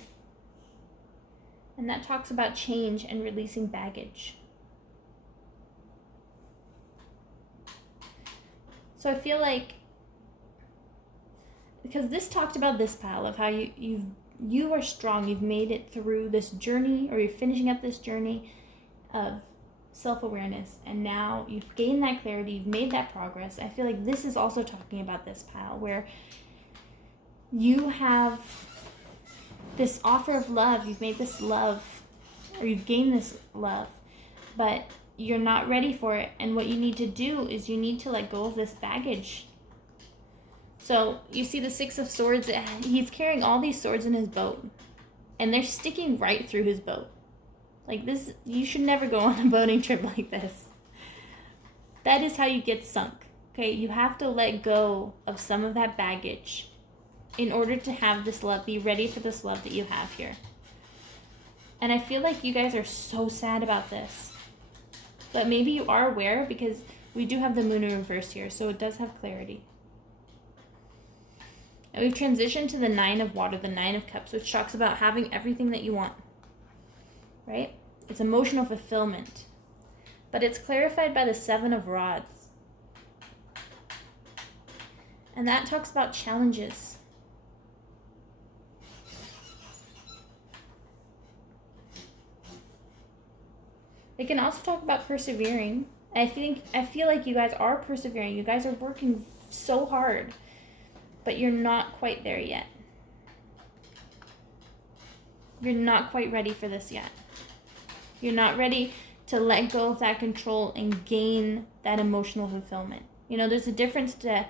And that talks about change and releasing baggage. So I feel like, because this talked about this pile of how you are strong, you've made it through this journey, or you're finishing up this journey of self-awareness, and now you've gained that clarity, you've made that progress. I feel like this is also talking about this pile where you have this offer of love, you've made this love, or you've gained this love, but you're not ready for it, and what you need to do is you need to let go of this baggage. So you see the Six of Swords, he's carrying all these swords in his boat, and they're sticking right through his boat. Like this, you should never go on a boating trip like this. That is how you get sunk, okay? You have to let go of some of that baggage in order to have this love, be ready for this love that you have here. And I feel like you guys are so sad about this. But maybe you are aware, because we do have the moon in reverse here, so it does have clarity. And we've transitioned to the Nine of Water, the Nine of Cups, which talks about having everything that you want. Right? It's emotional fulfillment. But it's clarified by the Seven of Rods. And that talks about challenges. It can also talk about persevering. I feel like you guys are persevering. You guys are working so hard, but you're not quite there yet. You're not quite ready for this yet. You're not ready to let go of that control and gain that emotional fulfillment. You know, there's a difference to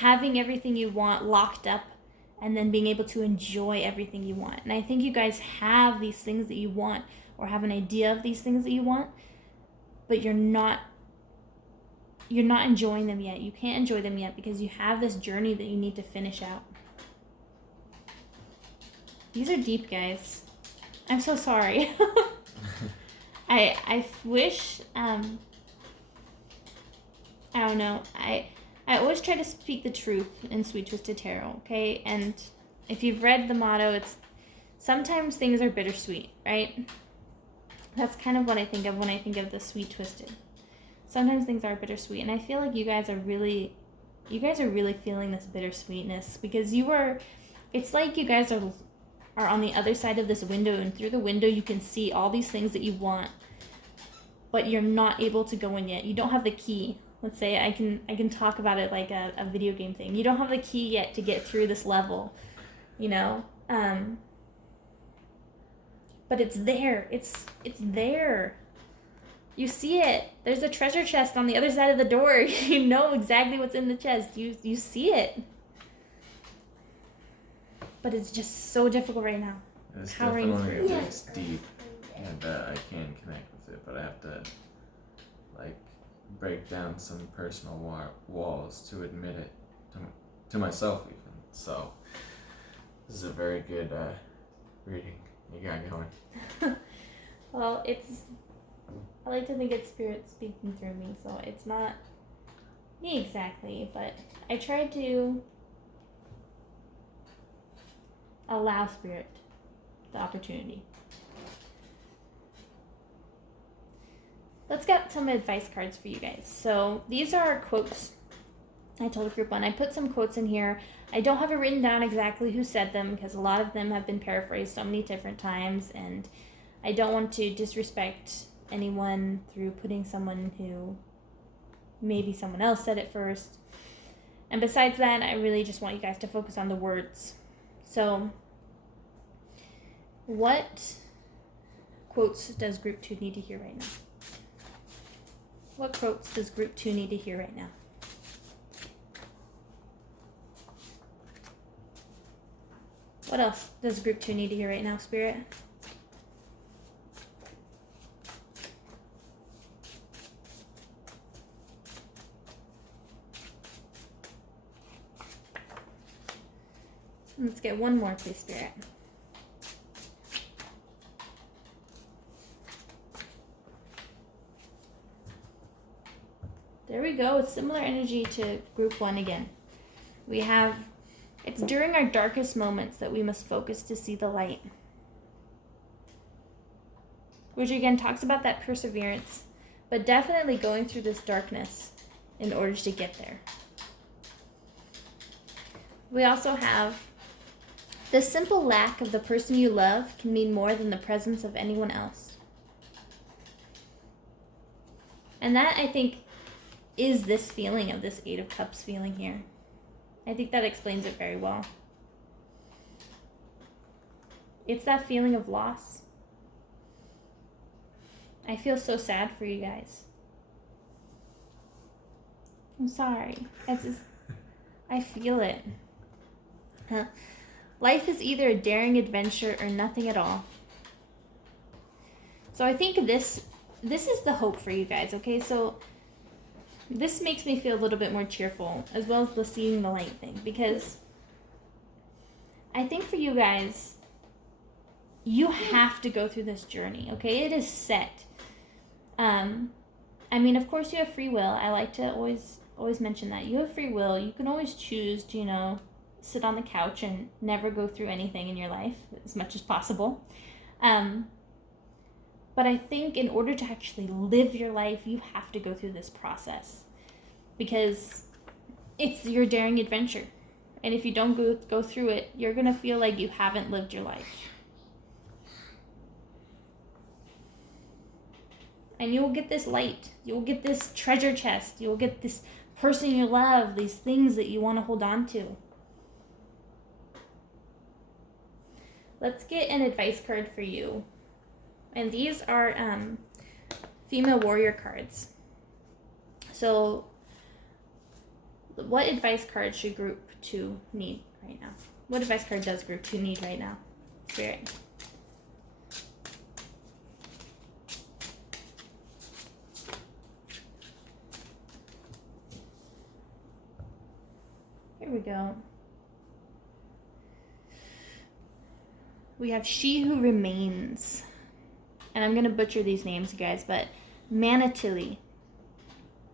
having everything you want locked up and then being able to enjoy everything you want. And I think you guys have these things that you want, or have an idea of these things that you want, but you're not enjoying them yet. You can't enjoy them yet because you have this journey that you need to finish out. These are deep, guys. I'm so sorry. I wish, I don't know, I always try to speak the truth in Sweet Twisted Tarot, okay? And if you've read the motto, it's sometimes things are bittersweet, right? That's kind of what I think of when I think of the Sweet Twisted. Sometimes things are bittersweet, and I feel like you guys are really feeling this bittersweetness, because it's like you guys are on the other side of this window, and through the window you can see all these things that you want, but you're not able to go in yet. You don't have the key. Let's say I can talk about it like a video game thing. You don't have the key yet to get through this level, you know? But it's there. It's there. You see it. There's a treasure chest on the other side of the door. You know exactly what's in the chest. You see it. But it's just so difficult right now. It's Powering definitely through. it's deep, and I can connect with it, but I have to break down some personal walls to admit it to myself even. So this is a very good reading you got going. Well, I like to think it's Spirit speaking through me, so it's not me exactly, but I try to allow Spirit the opportunity. Let's get some advice cards for you guys. So these are quotes I told group 1. I put some quotes in here. I don't have it written down exactly who said them, because a lot of them have been paraphrased so many different times, and I don't want to disrespect anyone through putting someone who maybe someone else said it first. And besides that, I really just want you guys to focus on the words. So what quotes does group 2 need to hear right now? What quotes does group 2 need to hear right now? What else does group 2 need to hear right now, Spirit? Let's get one more, please, Spirit. There we go. It's similar energy to group 1 again. We have, it's during our darkest moments that we must focus to see the light. Which again talks about that perseverance, but definitely going through this darkness in order to get there. We also have the simple lack of the person you love can mean more than the presence of anyone else. And that, I think, is this feeling of this Eight of Cups feeling here. I think that explains it very well. It's that feeling of loss. I feel so sad for you guys. I'm sorry. I feel it. Life is either a daring adventure or nothing at all. So I think this is the hope for you guys, okay? So this makes me feel a little bit more cheerful, as well as the seeing the light thing, because I think for you guys, you have to go through this journey, okay? It is set. I mean, of course you have free will. I like to always mention that. You have free will. You can always choose to, sit on the couch and never go through anything in your life as much as possible. But I think in order to actually live your life, you have to go through this process, because it's your daring adventure. And if you don't go through it, you're going to feel like you haven't lived your life. And you will get this light. You will get this treasure chest. You will get this person you love, these things that you want to hold on to. Let's get an advice card for you. And these are female warrior cards. So what advice card should group 2 need right now? What advice card does group 2 need right now? Spirit. Here we go. We have She Who Remains. And I'm going to butcher these names, guys, but Manatili.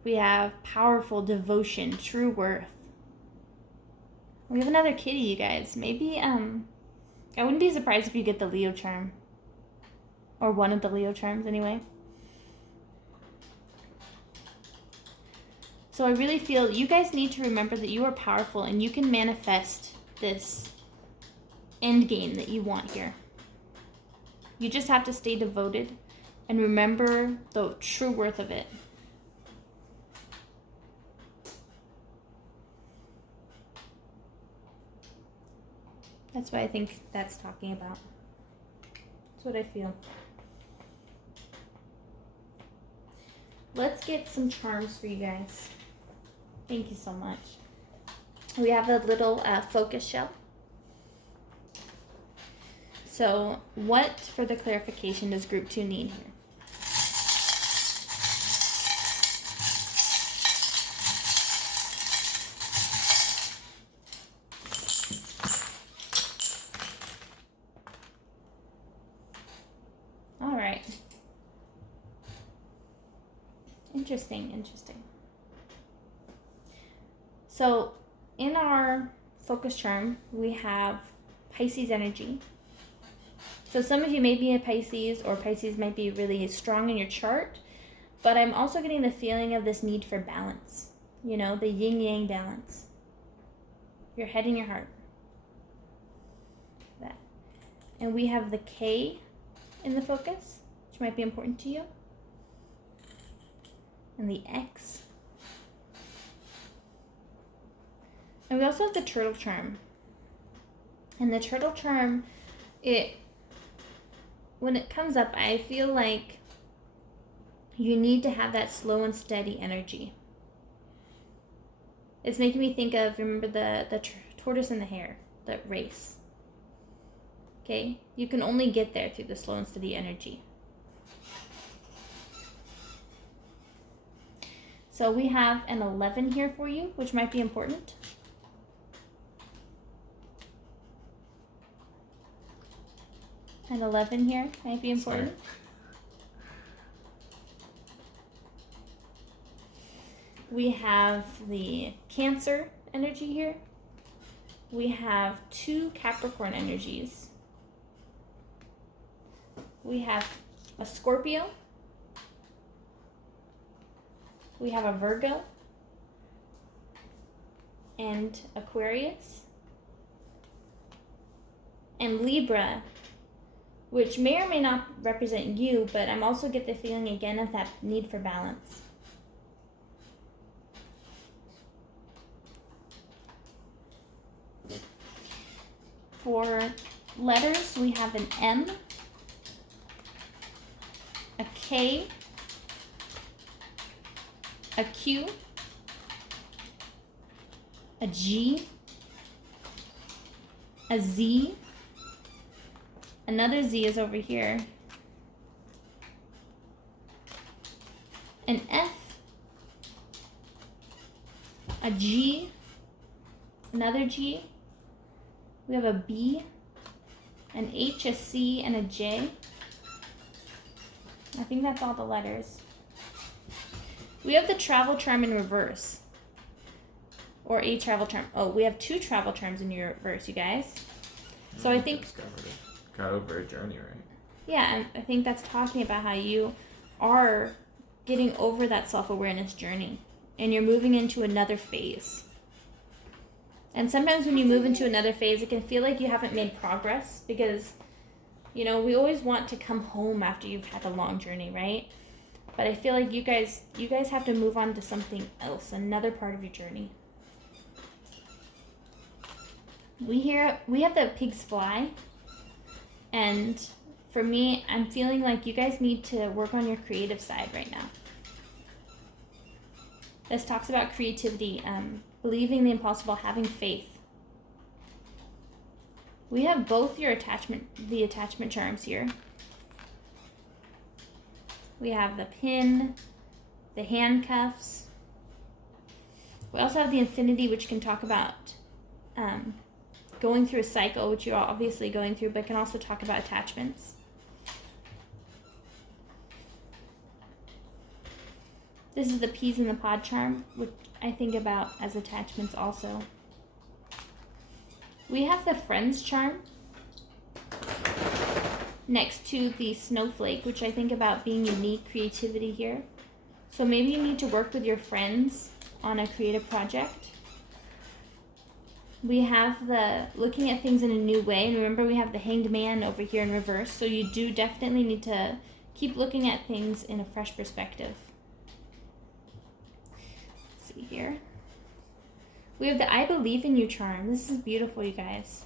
We have Powerful, Devotion, True Worth. We have another kitty, you guys. Maybe, I wouldn't be surprised if you get the Leo charm. Or one of the Leo charms, anyway. So I really feel you guys need to remember that you are powerful and you can manifest this end game that you want here. You just have to stay devoted and remember the true worth of it. That's what I think that's talking about. That's what I feel. Let's get some charms for you guys. Thank you so much. We have a little focus shell. So what, for the clarification, does group 2 need here? All right. Interesting. So in our focus charm, we have Pisces energy. So some of you may be a Pisces, or Pisces might be really strong in your chart, but I'm also getting the feeling of this need for balance. The yin-yang balance. Your head and your heart. That. And we have the K in the focus, which might be important to you. And the X. And we also have the turtle charm. And the turtle charm, when it comes up, I feel like you need to have that slow and steady energy. It's making me think of, remember the tortoise and the hare, that race. Okay? You can only get there through the slow and steady energy. So we have an 11 here for you, which might be important. An 11 here might be important. Sorry. We have the Cancer energy here. We have 2 Capricorn energies. We have a Scorpio. We have a Virgo and Aquarius. and Libra, which may or may not represent you, but I'm also get the feeling again of that need for balance. For letters, we have an M, a K, a Q, a G, a Z, another Z is over here, an F, a G, another G, we have a B, an H, a C, and a J. I think that's all the letters. We have the travel charm in reverse. Or a travel charm. Oh, we have 2 travel charms in reverse, you guys. So I think... Got over a journey, right? Yeah, and I think that's talking about how you are getting over that self-awareness journey. And you're moving into another phase. And sometimes when you move into another phase, it can feel like you haven't made progress because, you know, we always want to come home after you've had a long journey, right? But I feel like you guys have to move on to something else, another part of your journey. We have the pigs fly, and for me, I'm feeling like you guys need to work on your creative side right now. This talks about creativity, believing the impossible, having faith. We have both the attachment charms here. We have the pin, the handcuffs. We also have the infinity, which can talk about going through a cycle, which you're obviously going through, but can also talk about attachments. This is the peas in the pod charm, which I think about as attachments also. We have the friends charm next to the snowflake, which I think about being unique, creativity here. So maybe you need to work with your friends on a creative project. We have the looking at things in a new way, and remember we have the hanged man over here in reverse, so you do definitely need to keep looking at things in a fresh perspective. Let's see here. We have the I believe in you charm. This is beautiful, you guys.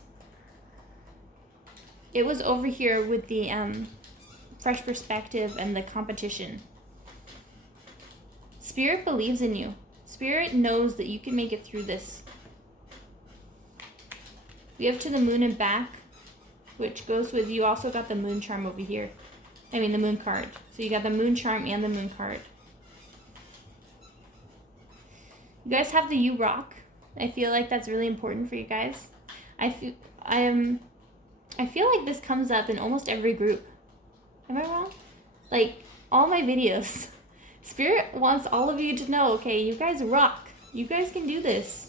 It was over here with the fresh perspective and the competition. Spirit believes in you. Spirit knows that you can make it through this. We have to the moon and back, which goes with, you also got the moon charm over here. I mean the moon card. So you got the moon charm and the moon card. You guys have the you rock. I feel like that's really important for you guys. I feel like this comes up in almost every group. Am I wrong? Like all my videos. Spirit wants all of you to know, okay, you guys rock. You guys can do this.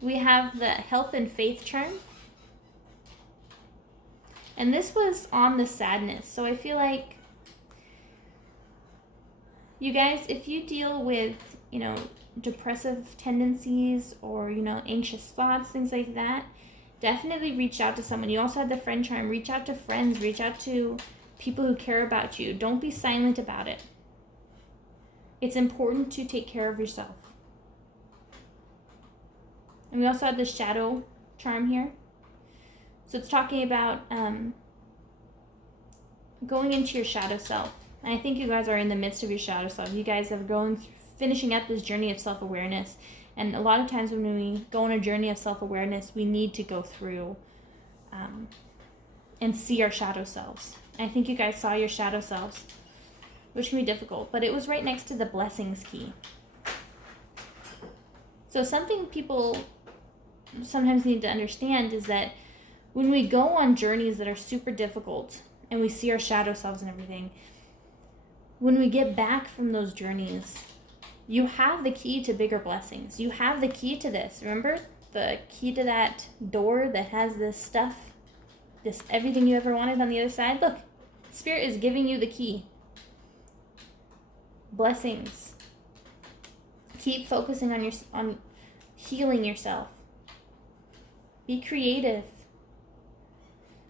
We have the health and faith charm. And this was on the sadness. So I feel like you guys, if you deal with, you know, depressive tendencies or, you know, anxious thoughts, things like that, definitely reach out to someone. You also have the friend charm. Reach out to friends. Reach out to people who care about you. Don't be silent about it. It's important to take care of yourself. And we also have the shadow charm here. So it's talking about going into your shadow self. And I think you guys are in the midst of your shadow self. You guys are finishing up this journey of self-awareness. And a lot of times when we go on a journey of self-awareness, we need to go through and see our shadow selves. I think you guys saw your shadow selves, which can be difficult, but it was right next to the blessings key. So something people sometimes need to understand is that when we go on journeys that are super difficult and we see our shadow selves and everything, when we get back from those journeys, you have the key to bigger blessings. You have the key to this. Remember the key to that door that has this stuff, this everything you ever wanted on the other side? Look, Spirit is giving you the key. Blessings. Keep focusing on healing yourself. Be creative.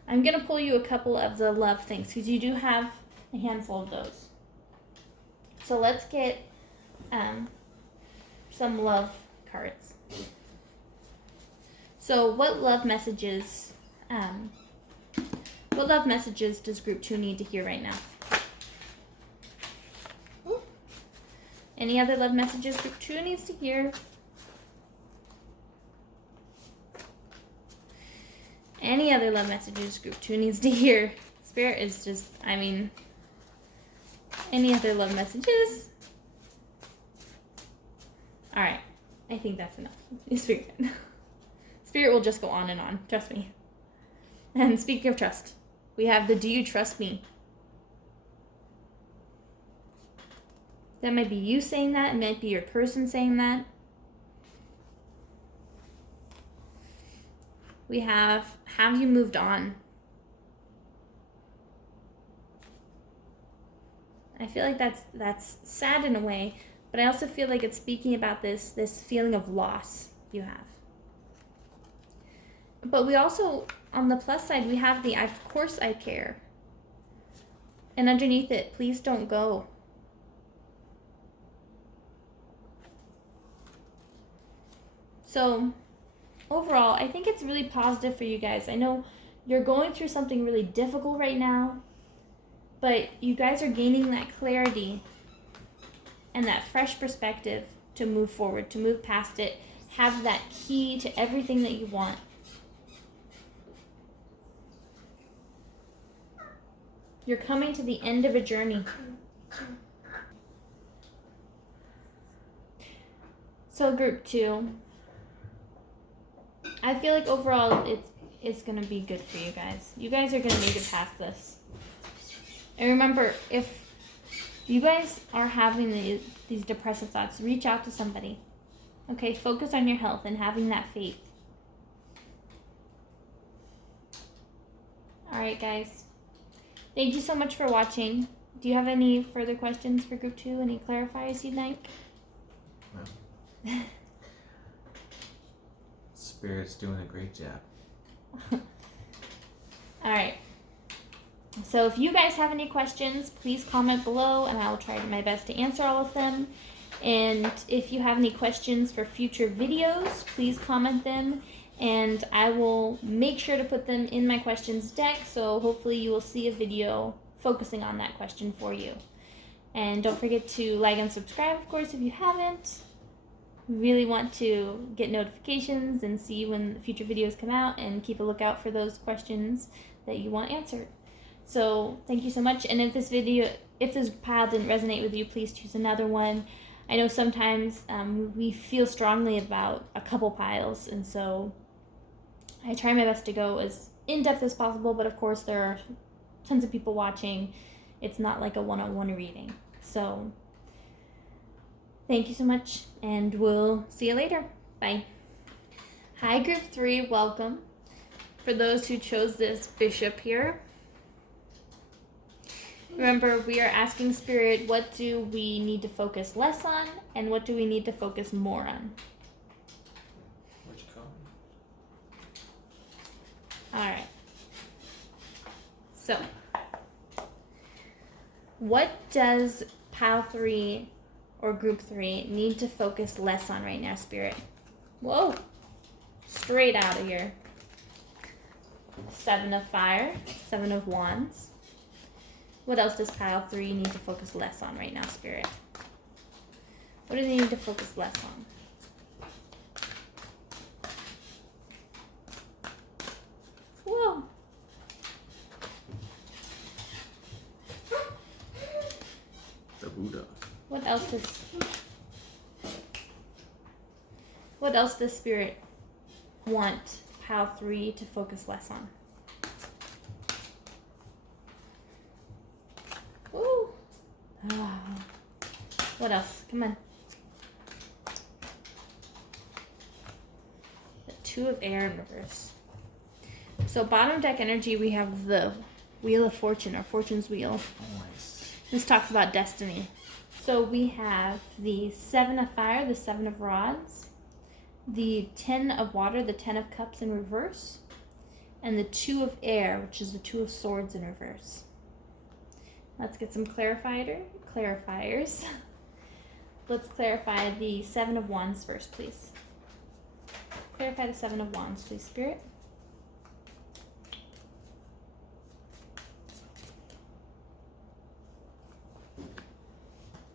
I'm going to pull you a couple of the love things because you do have a handful of those. So let's get some love cards. So what love messages does group 2 need to hear right now? Any other love messages group 2 needs to hear? Any other love messages group 2 needs to hear? Spirit is just, any other love messages? All right, I think that's enough. Spirit. Spirit will just go on and on, trust me. And speaking of trust, we have the do you trust me? That might be you saying that, it might be your person saying that. We have you moved on? I feel like that's sad in a way, but I also feel like it's speaking about this feeling of loss you have. But we also, on the plus side, we have the of course I care. And underneath it, please don't go. So overall, I think it's really positive for you guys. I know you're going through something really difficult right now, but you guys are gaining that clarity and that fresh perspective to move forward, to move past it, have that key to everything that you want. You're coming to the end of a journey. So group 2, I feel like overall it's going to be good for you guys. You guys are going to make it past this. And remember, if you guys are having these depressive thoughts, reach out to somebody. Okay, focus on your health and having that faith. All right, guys. Thank you so much for watching. Do you have any further questions for group 2? Any clarifiers you'd like? No. Spirit's doing a great job. All right. So if you guys have any questions, please comment below and I will try my best to answer all of them. And if you have any questions for future videos, please comment them and I will make sure to put them in my questions deck, so hopefully you will see a video focusing on that question for you. And don't forget to like and subscribe, of course, if you haven't. We really want to get notifications and see when future videos come out and keep a lookout for those questions that you want answered. So thank you so much. And if this pile didn't resonate with you, please choose another one. I know sometimes we feel strongly about a couple piles, and so I try my best to go as in-depth as possible, but of course there are tons of people watching. It's not like a one-on-one reading. So thank you so much, and we'll see you later. Bye. Hi, group 3, welcome. For those who chose this bishop here, remember, we are asking Spirit, what do we need to focus less on, and what do we need to focus more on? Where'd you call me? All right. So, what does pile 3 or group 3 need to focus less on right now, Spirit? Whoa. Straight out of here. 7 of fire, 7 of wands. What else does pile 3 need to focus less on right now, Spirit? What do they need to focus less on? Whoa. The Buddha. What else does Spirit want pile 3 to focus less on? Ooh. Ah. What else? Come on. The 2 of air in reverse. So bottom deck energy, we have the Wheel of Fortune, or Fortune's Wheel. Nice. This talks about destiny. So we have the 7 of fire, the 7 of rods, the 10 of water, the 10 of cups in reverse, and the 2 of air, which is the 2 of swords in reverse. Let's get some clarifiers. Let's clarify the 7 of wands first, please. Clarify the 7 of wands, please, Spirit.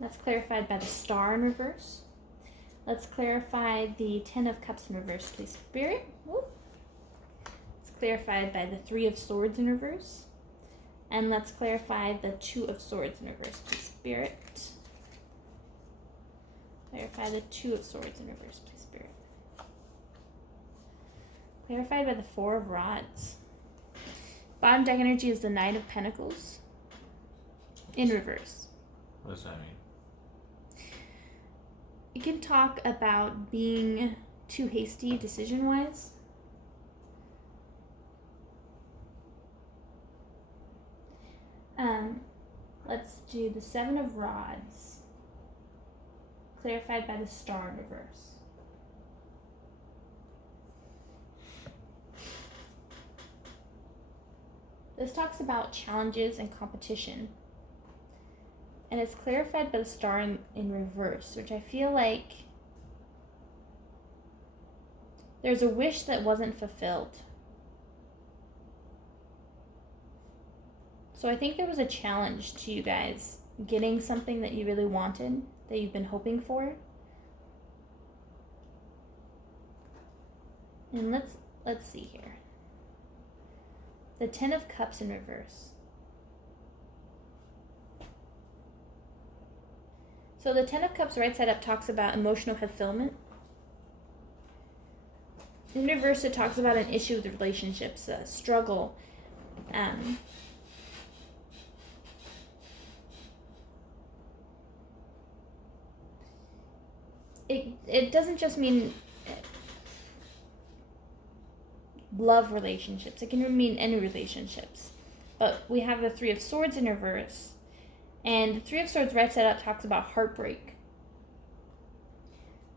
That's clarified by the star in reverse. Let's clarify the 10 of cups in reverse, please, Spirit. Woo. It's clarified by the 3 of swords in reverse. And let's clarify the 2 of swords in reverse, please, Spirit. Clarify the 2 of swords in reverse, please, Spirit. Clarified by the 4 of rods. Bottom deck energy is the Knight of Pentacles in reverse. What does that mean? You can talk about being too hasty decision-wise. Let's do the 7 of rods, clarified by the star in reverse. This talks about challenges and competition. And it's clarified by the star in reverse, which I feel like there's a wish that wasn't fulfilled. So I think there was a challenge to you guys getting something that you really wanted, that you've been hoping for. And let's see here. The 10 of cups in reverse. So the 10 of cups right side up talks about emotional fulfillment. In reverse, it talks about an issue with the relationships, a struggle. It doesn't just mean love relationships. It can mean any relationships. But we have the 3 of swords in reverse. And the 3 of swords right side up talks about heartbreak.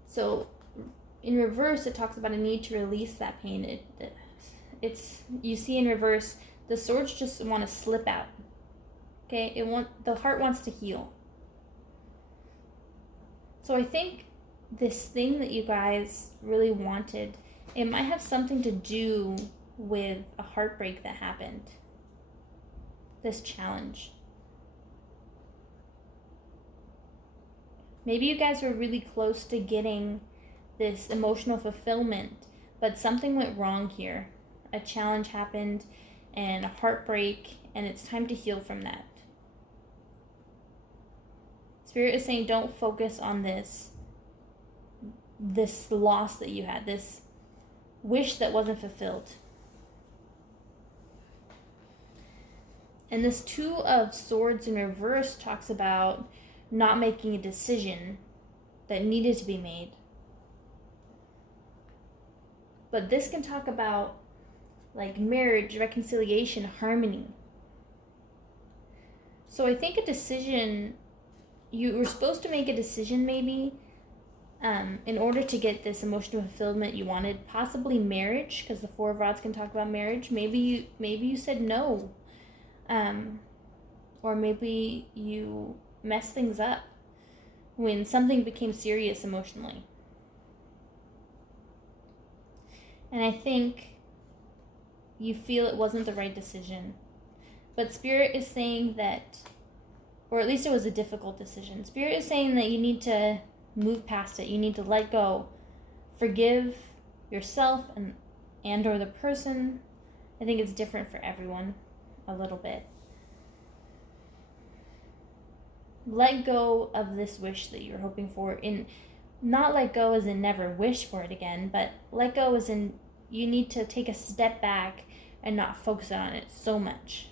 So in reverse, it talks about a need to release that pain. It's you see in reverse, the swords just want to slip out. Okay, the heart wants to heal. So I think this thing that you guys really wanted, it might have something to do with a heartbreak that happened. This challenge. Maybe you guys were really close to getting this emotional fulfillment, but something went wrong here. A challenge happened and a heartbreak, and it's time to heal from that. Spirit is saying don't focus on this loss that you had, this wish that wasn't fulfilled. And this 2 of swords in reverse talks about not making a decision that needed to be made. But this can talk about like marriage, reconciliation, harmony. So I think a decision, you were supposed to make a decision maybe in order to get this emotional fulfillment you wanted, possibly marriage, because the 4 of rods can talk about marriage. Maybe you said no. Or maybe you messed things up when something became serious emotionally. And I think you feel it wasn't the right decision. But Spirit is saying that, or at least it was a difficult decision. Spirit is saying that you need to move past it. You need to let go. Forgive yourself and or the person. I think it's different for everyone a little bit. Let go of this wish that you're hoping for. Not let go as in never wish for it again, but let go as in you need to take a step back and not focus on it so much.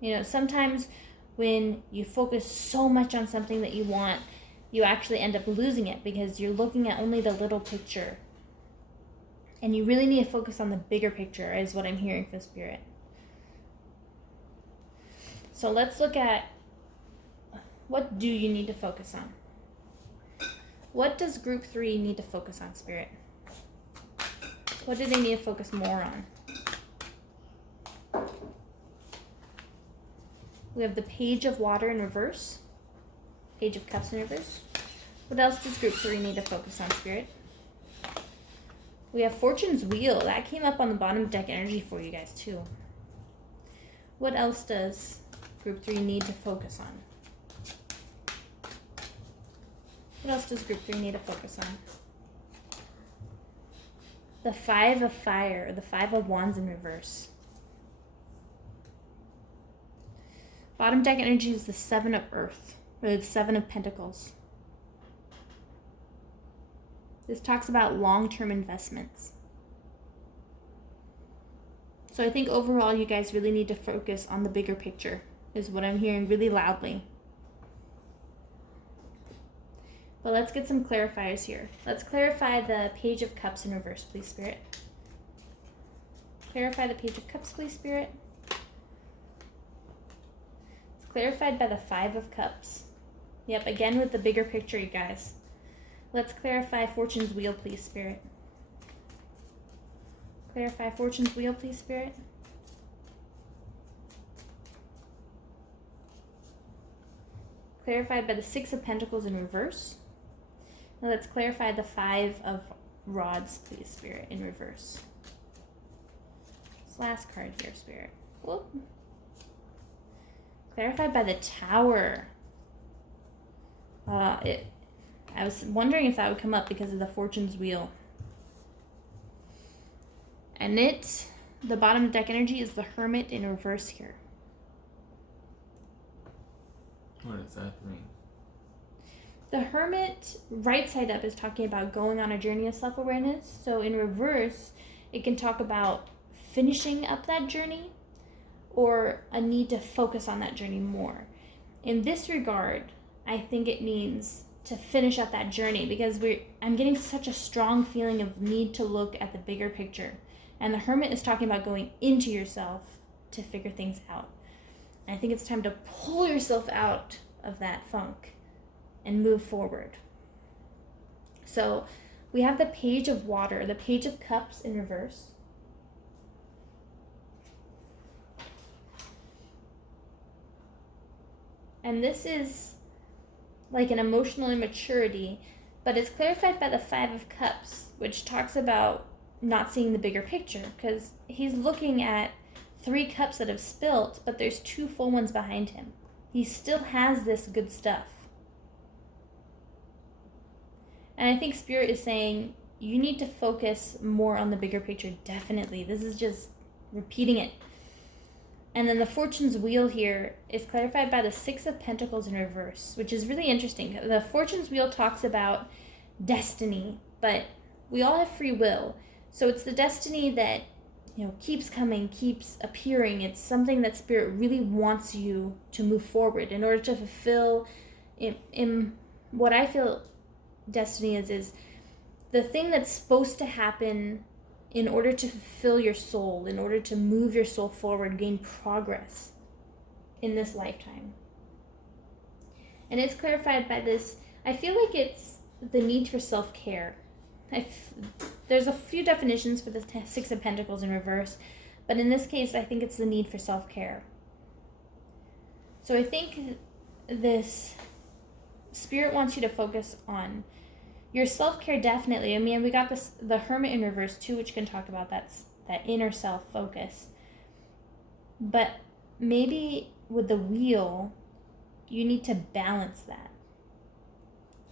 You know, sometimes when you focus so much on something that you want, you actually end up losing it because you're looking at only the little picture. And you really need to focus on the bigger picture, is what I'm hearing from Spirit. So let's look at, what do you need to focus on? What does group 3 need to focus on, Spirit? What do they need to focus more on? We have the Page of Water in reverse. Page of Cups in reverse. What else does group 3 need to focus on, Spirit? We have Fortune's Wheel. That came up on the bottom deck energy for you guys, too. What else does group 3 need to focus on? What else does group 3 need to focus on? The 5 of Fire, the 5 of Wands in reverse. Bottom deck energy is the 7 of Earth, or the 7 of Pentacles. This talks about long-term investments. So I think overall you guys really need to focus on the bigger picture, is what I'm hearing really loudly. But let's get some clarifiers here. Let's clarify the Page of Cups in reverse, please, Spirit. Clarify the Page of Cups, please, Spirit. It's clarified by the 5 of Cups. Yep, again with the bigger picture, you guys. Let's clarify Fortune's Wheel, please, Spirit. Clarify Fortune's Wheel, please, Spirit. Clarified by the 6 of Pentacles in reverse. Now let's clarify the 5 of Rods, please, Spirit, in reverse. This last card here, Spirit. Whoop. Clarified by the Tower. I was wondering if that would come up because of the Fortune's Wheel. And the bottom deck energy is the Hermit in reverse here. What does that mean? The Hermit, right side up, is talking about going on a journey of self-awareness. So in reverse, it can talk about finishing up that journey or a need to focus on that journey more. In this regard, I think it means to finish up that journey because I'm getting such a strong feeling of need to look at the bigger picture. And the Hermit is talking about going into yourself to figure things out. And I think it's time to pull yourself out of that funk and move forward. So we have the Page of Water, the Page of Cups in reverse. And this is like an emotional immaturity, but it's clarified by the 5 of Cups, which talks about not seeing the bigger picture, because he's looking at 3 cups that have spilt, but there's 2 full ones behind him. He still has this good stuff. And I think Spirit is saying you need to focus more on the bigger picture, definitely. This is just repeating it. And then the Fortune's Wheel here is clarified by the 6 of Pentacles in reverse, which is really interesting. The Fortune's Wheel talks about destiny, but we all have free will. So it's the destiny that, keeps coming, keeps appearing. It's something that Spirit really wants you to move forward in order to fulfill in what I feel destiny is the thing that's supposed to happen in order to fulfill your soul, in order to move your soul forward, gain progress in this lifetime. And it's clarified by this, I feel like it's the need for self-care. There's a few definitions for the 6 of Pentacles in reverse, but in this case, I think it's the need for self-care. So I think this Spirit wants you to focus on your self-care, definitely. I mean, we got the Hermit in reverse too, which can talk about that inner self focus. But maybe with the Wheel, you need to balance that.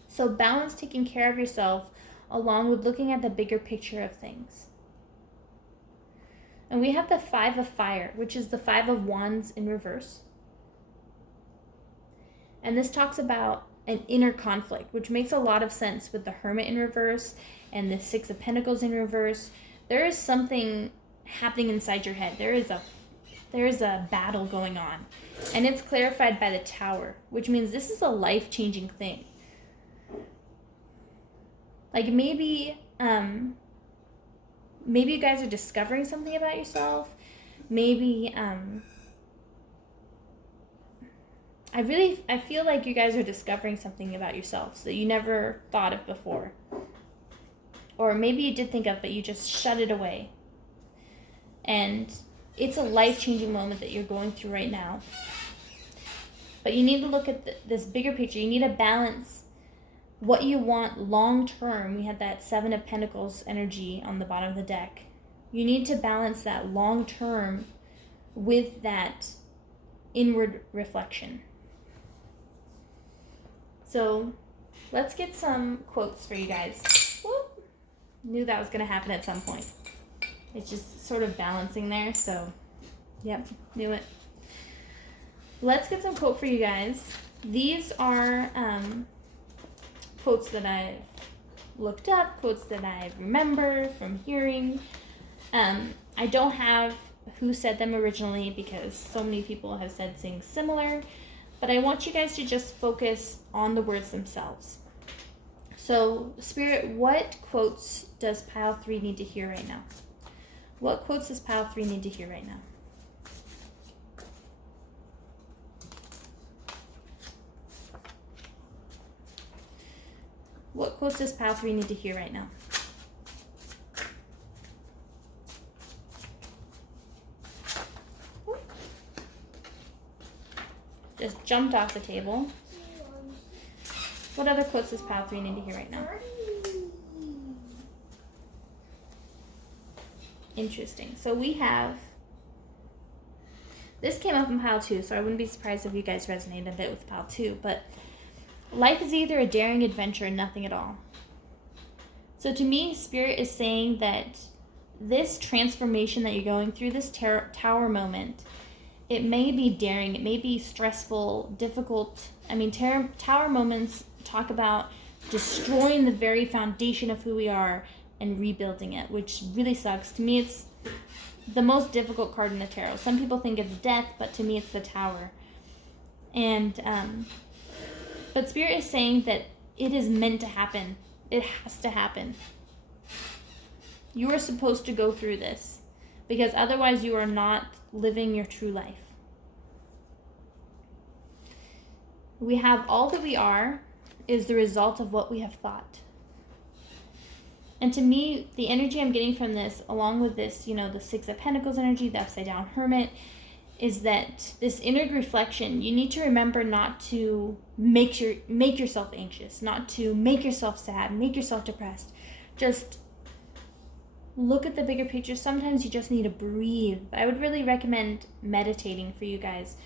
So balance taking care of yourself along with looking at the bigger picture of things. And we have the 5 of Fire, which is the 5 of Wands in reverse. And this talks about an inner conflict, which makes a lot of sense with the Hermit in reverse and the 6 of Pentacles in reverse. There is something happening inside your head. There is a battle going on. And it's clarified by the Tower, which means this is a life-changing thing. Like maybe you guys are discovering something about yourself. Maybe I feel like you guys are discovering something about yourselves that you never thought of before. or maybe you did think of, but you just shut it away. And it's a life-changing moment that you're going through right now. But you need to look at this bigger picture. You need to balance what you want long-term. We had that Seven of Pentacles energy on the bottom of the deck. You need to balance that long-term with that inward reflection. So let's get some quotes for you guys. Whoop. Knew that was going to happen at some point. It's just sort of balancing there, so yep, knew it. Let's get some quote for you guys. These are quotes that I've looked up, quotes that I remember from hearing. I don't have who said them originally because so many people have said things similar, but I want you guys to just focus on the words themselves. So, Spirit, what quotes does Pile 3 need to hear right now? What quotes does Pile 3 need to hear right now? What quotes does Pile 3 need to hear right now? Just jumped off the table. What other quotes does Pile 3 need to hear right now? Interesting. So we have, this came up in Pile 2, so I wouldn't be surprised if you guys resonate a bit with Pile 2, but life is either a daring adventure or nothing at all. So to me, Spirit is saying that this transformation that you're going through, this tower moment, it may be daring, it may be stressful, difficult. I mean, tower moments talk about destroying the very foundation of who we are and rebuilding it, which really sucks. To me, it's the most difficult card in the tarot. Some people think it's death, but to me, it's the tower. And, but Spirit is saying that it is meant to happen. It has to happen. You are supposed to go through this because otherwise you are not living your true life. We have all that we are is the result of what we have thought. And to me, the energy I'm getting from this, along with this, you know, the Six of Pentacles energy, the Upside Down Hermit, is that this inner reflection, you need to remember not to make yourself anxious, not to make yourself sad, make yourself depressed. Just look at the bigger picture. Sometimes you just need to breathe. I would really recommend meditating for you guys.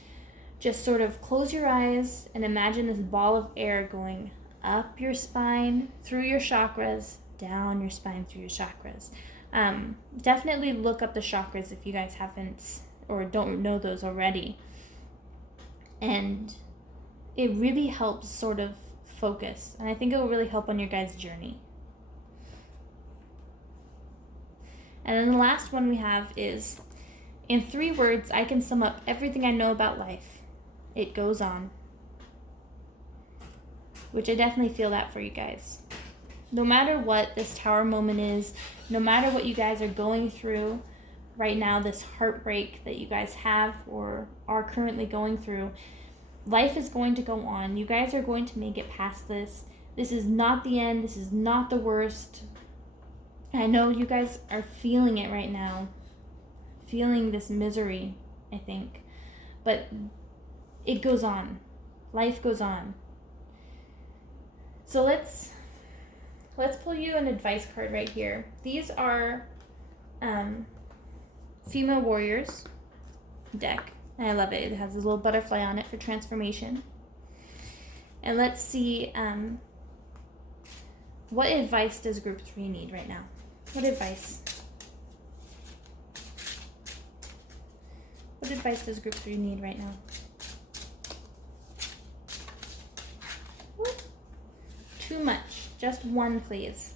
Just sort of close your eyes and imagine this ball of air going up your spine, through your chakras, down your spine, through your chakras. Definitely look up the chakras if you guys haven't or don't know those already. And it really helps sort of focus. And I think it will really help on your guys' journey. And then the last one we have is, in 3 words, I can sum up everything I know about life. It goes on. Which I definitely feel that for you guys. No matter what this tower moment is, no matter what you guys are going through right now, this heartbreak that you guys have or are currently going through, life is going to go on. You guys are going to make it past this. This is not the end. This is not the worst. I know you guys are feeling it right now. Feeling this misery, I think. But it goes on. Life goes on. So let's pull you an advice card right here. These are Female Warriors deck. And I love it. It has a little butterfly on it for transformation. And let's see, what advice does Group 3 need right now? What advice? What advice does Group 3 need right now? Too much. Just one, please.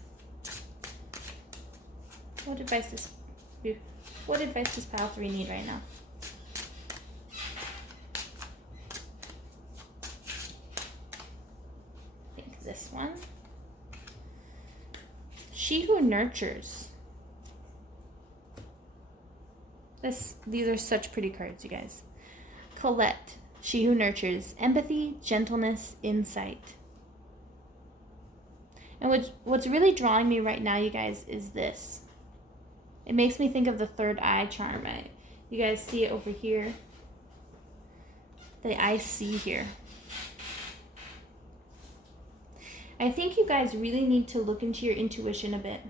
What advice does Pile 3 need right now? I think this one. She who nurtures. These are such pretty cards, you guys. Colette. She who nurtures. Empathy, gentleness, insight. And what's really drawing me right now, you guys, is this. It makes me think of the third eye charm. You guys see it over here. The I see here. I think you guys really need to look into your intuition a bit.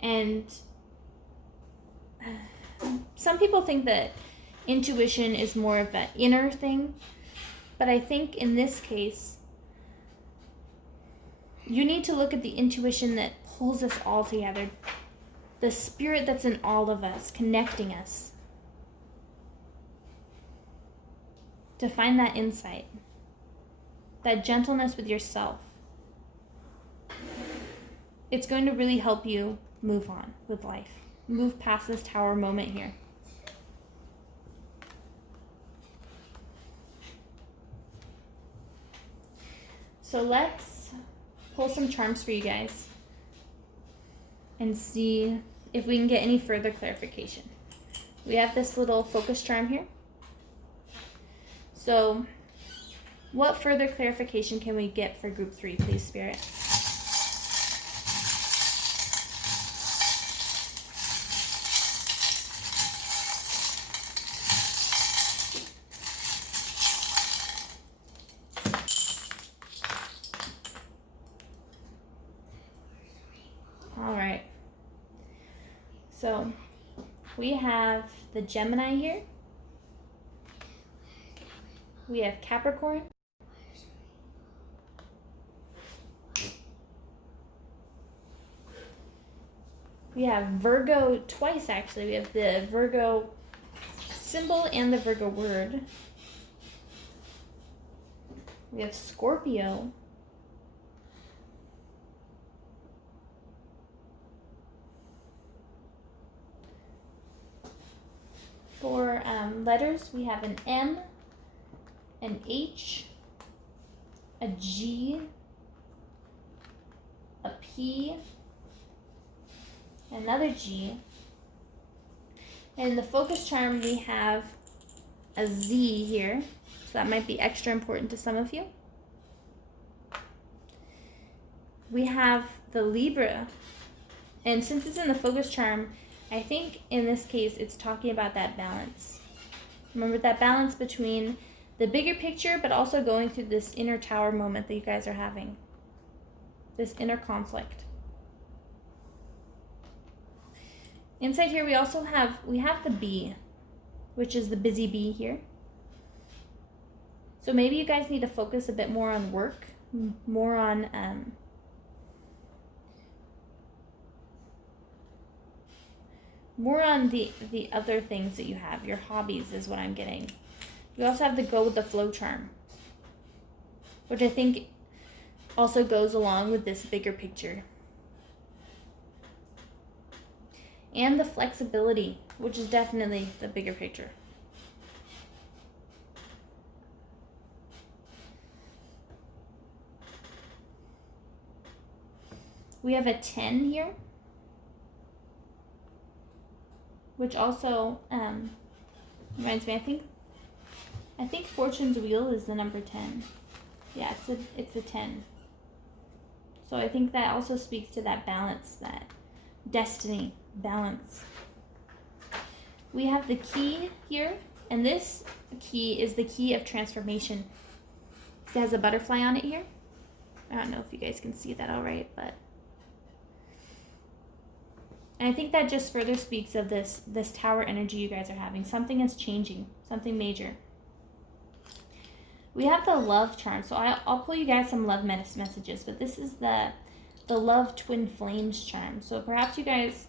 And some people think that intuition is more of an inner thing. But I think in this case, you need to look at the intuition that pulls us all together. The spirit that's in all of us, connecting us. To find that insight. That gentleness with yourself. It's going to really help you move on with life. Move past this tower moment here. So let's pull some charms for you guys and see if we can get any further clarification. We have this little focus charm here. So what further clarification can we get for group 3, please, Spirit? All right. So we have the Gemini here. We have Capricorn. We have Virgo twice, actually. We have the Virgo symbol and the Virgo word. We have Scorpio. For letters, we have an M, an H, a G, a P, another G, and in the focus charm we have a Z here, so that might be extra important to some of you. We have the Libra, and since it's in the focus charm, I think in this case it's talking about that balance. Remember that balance between the bigger picture, but also going through this inner tower moment that you guys are having. This inner conflict. Inside here we also have, the bee, which is the busy bee here. So maybe you guys need to focus a bit more on work, more on the other things that you have. Your hobbies is what I'm getting. You also have the go with the flow charm, which I think also goes along with this bigger picture. And the flexibility, which is definitely the bigger picture. We have a 10 here, which also reminds me, I think Fortune's Wheel is the number 10. Yeah, it's a 10. So I think that also speaks to that balance, that destiny, balance. We have the key here, and this key is the key of transformation. It has a butterfly on it here. I don't know if you guys can see that all right, but and I think that just further speaks of this tower energy you guys are having. Something is changing, something major. We have the love charm, so I'll pull you guys some love messages, but this is the love twin flames charm. So perhaps you guys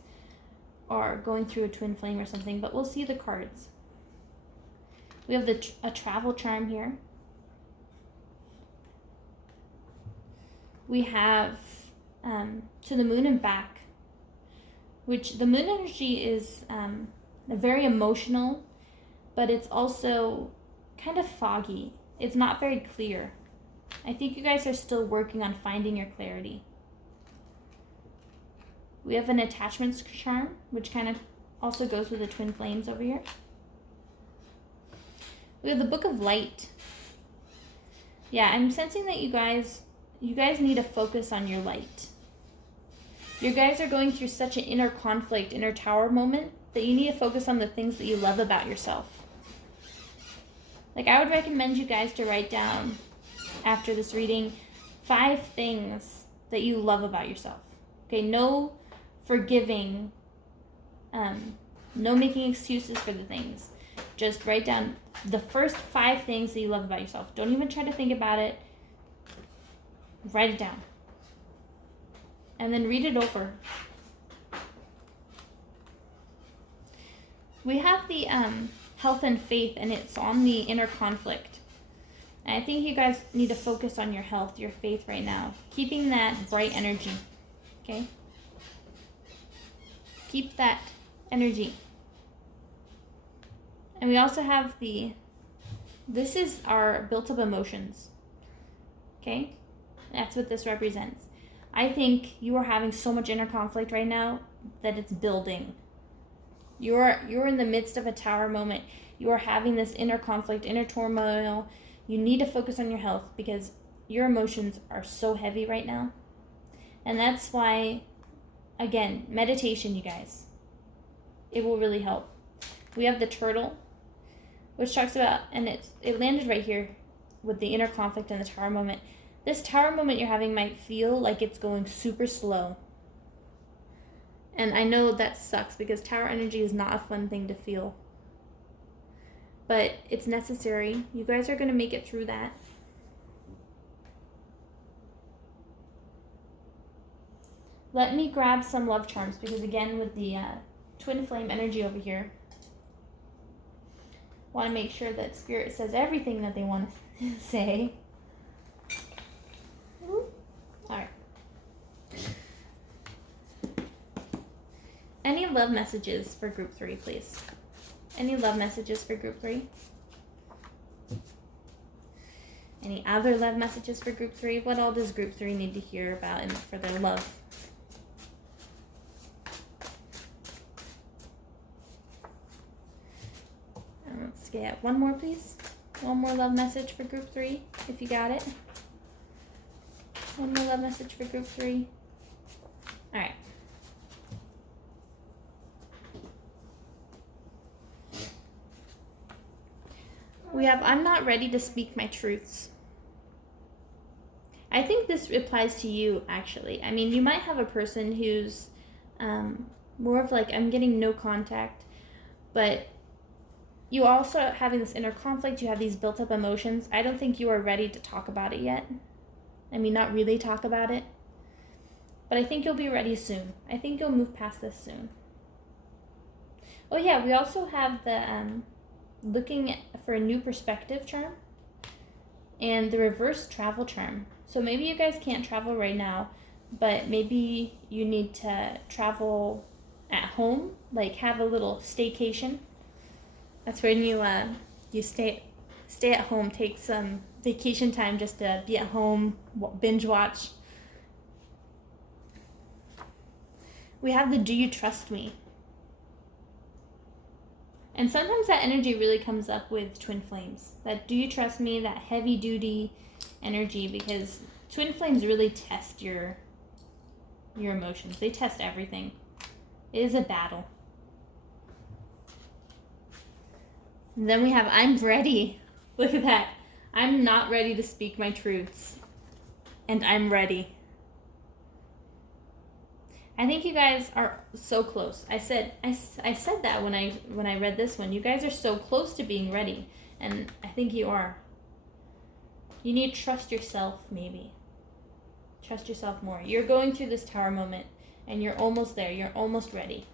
are going through a twin flame or something, but we'll see the cards. We have a travel charm here. We have to the moon and back, which the moon energy is very emotional, but it's also kind of foggy. It's not very clear. I think you guys are still working on finding your clarity. We have an attachment charm, which kind of also goes with the twin flames over here. We have the Book of Light. Yeah, I'm sensing that you guys, you guys need to focus on your light. You guys are going through such an inner conflict, inner tower moment, that you need to focus on the things that you love about yourself. Like, I would recommend you guys to write down, after this reading, 5 things that you love about yourself. Okay, no forgiving, no making excuses for the things. Just write down the first 5 things that you love about yourself. Don't even try to think about it. Write it down. And then read it over. We have the health and faith, and it's on the inner conflict. And I think you guys need to focus on your health, your faith right now. Keeping that bright energy. Okay? Keep that energy. And we also have this is our built up emotions. Okay? That's what this represents. I think you are having so much inner conflict right now that it's building. You're in the midst of a tower moment. You are having this inner conflict, inner turmoil. You need to focus on your health because your emotions are so heavy right now. And that's why, again, meditation, you guys. It will really help. We have the turtle, which talks about, and it landed right here with the inner conflict and the tower moment. This tower moment you're having might feel like it's going super slow. And I know that sucks because tower energy is not a fun thing to feel. But it's necessary. You guys are going to make it through that. Let me grab some love charms because, again, with the twin flame energy over here, I want to make sure that Spirit says everything that they want to say. Alright. Any love messages for group 3, please? Any love messages for group 3? Any other love messages for group 3? What all does group 3 need to hear about for their love? And let's get one more, please. One more love message for group 3, if you got it. One more love message for group 3. All right. We have, I'm not ready to speak my truths. I think this applies to you, actually. I mean, you might have a person who's more of like, I'm getting no contact, but you also having this inner conflict, you have these built up emotions. I don't think you are ready to talk about it yet. I mean, not really talk about it. But I think you'll be ready soon. I think you'll move past this soon. Oh yeah, we also have the looking for a new perspective charm. And the reverse travel charm. So maybe you guys can't travel right now, but maybe you need to travel at home. Like have a little staycation. That's when you stay at home, take some vacation time just to be at home, binge watch. We have the do you trust me? And sometimes that energy really comes up with twin flames. That do you trust me, that heavy duty energy, because twin flames really test your emotions. They test everything. It is a battle. And then we have I'm ready. Look at that. I'm not ready to speak my truths. And I'm ready. I think you guys are so close. I said that when I read this one. You guys are so close to being ready. And I think you are. You need to trust yourself, maybe. Trust yourself more. You're going through this tower moment. And you're almost there. You're almost ready.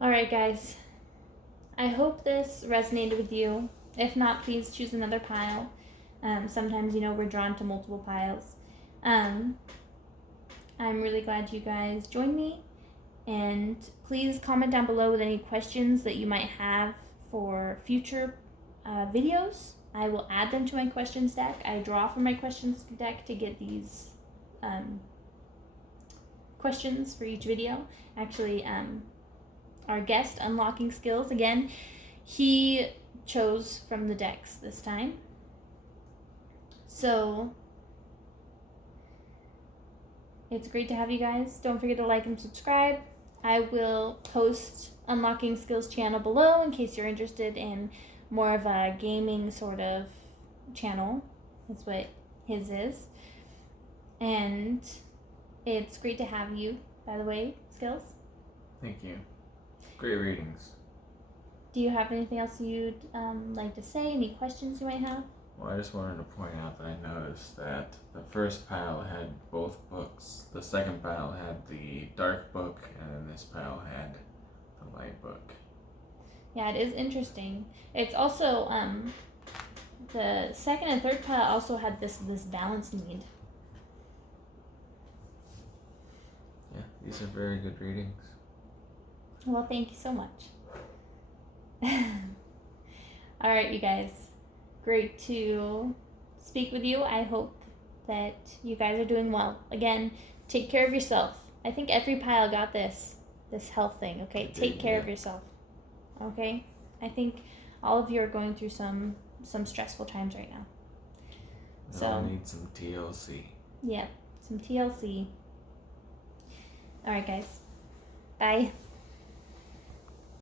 Alright guys, I hope this resonated with you. If not, please choose another pile. Sometimes, we're drawn to multiple piles. I'm really glad you guys joined me. And please comment down below with any questions that you might have for future videos. I will add them to my questions deck. I draw from my questions deck to get these questions for each video. Actually, our guest unlocking skills. Again, he chose from the decks this time. So it's great to have you guys. Don't forget to like and subscribe. I will post Unlocking Skills channel below in case you're interested in more of a gaming sort of channel. That's what his is. And it's great to have you, by the way, Skills. Thank you. Great readings. Do you have anything else you'd like to say? Any questions you might have? Well, I just wanted to point out that I noticed that the first pile had both books. The second pile had the dark book, and then this pile had the light book. Yeah, it is interesting. It's also the second and third pile also had this balance need. Yeah, these are very good readings. Well, thank you so much. All right, you guys. Great to speak with you. I hope that you guys are doing well. Again, take care of yourself. I think every pile got this health thing, okay? Take care of yourself. Okay? I think all of you are going through some stressful times right now. We all need some TLC. Yeah, some TLC. All right, guys. Bye.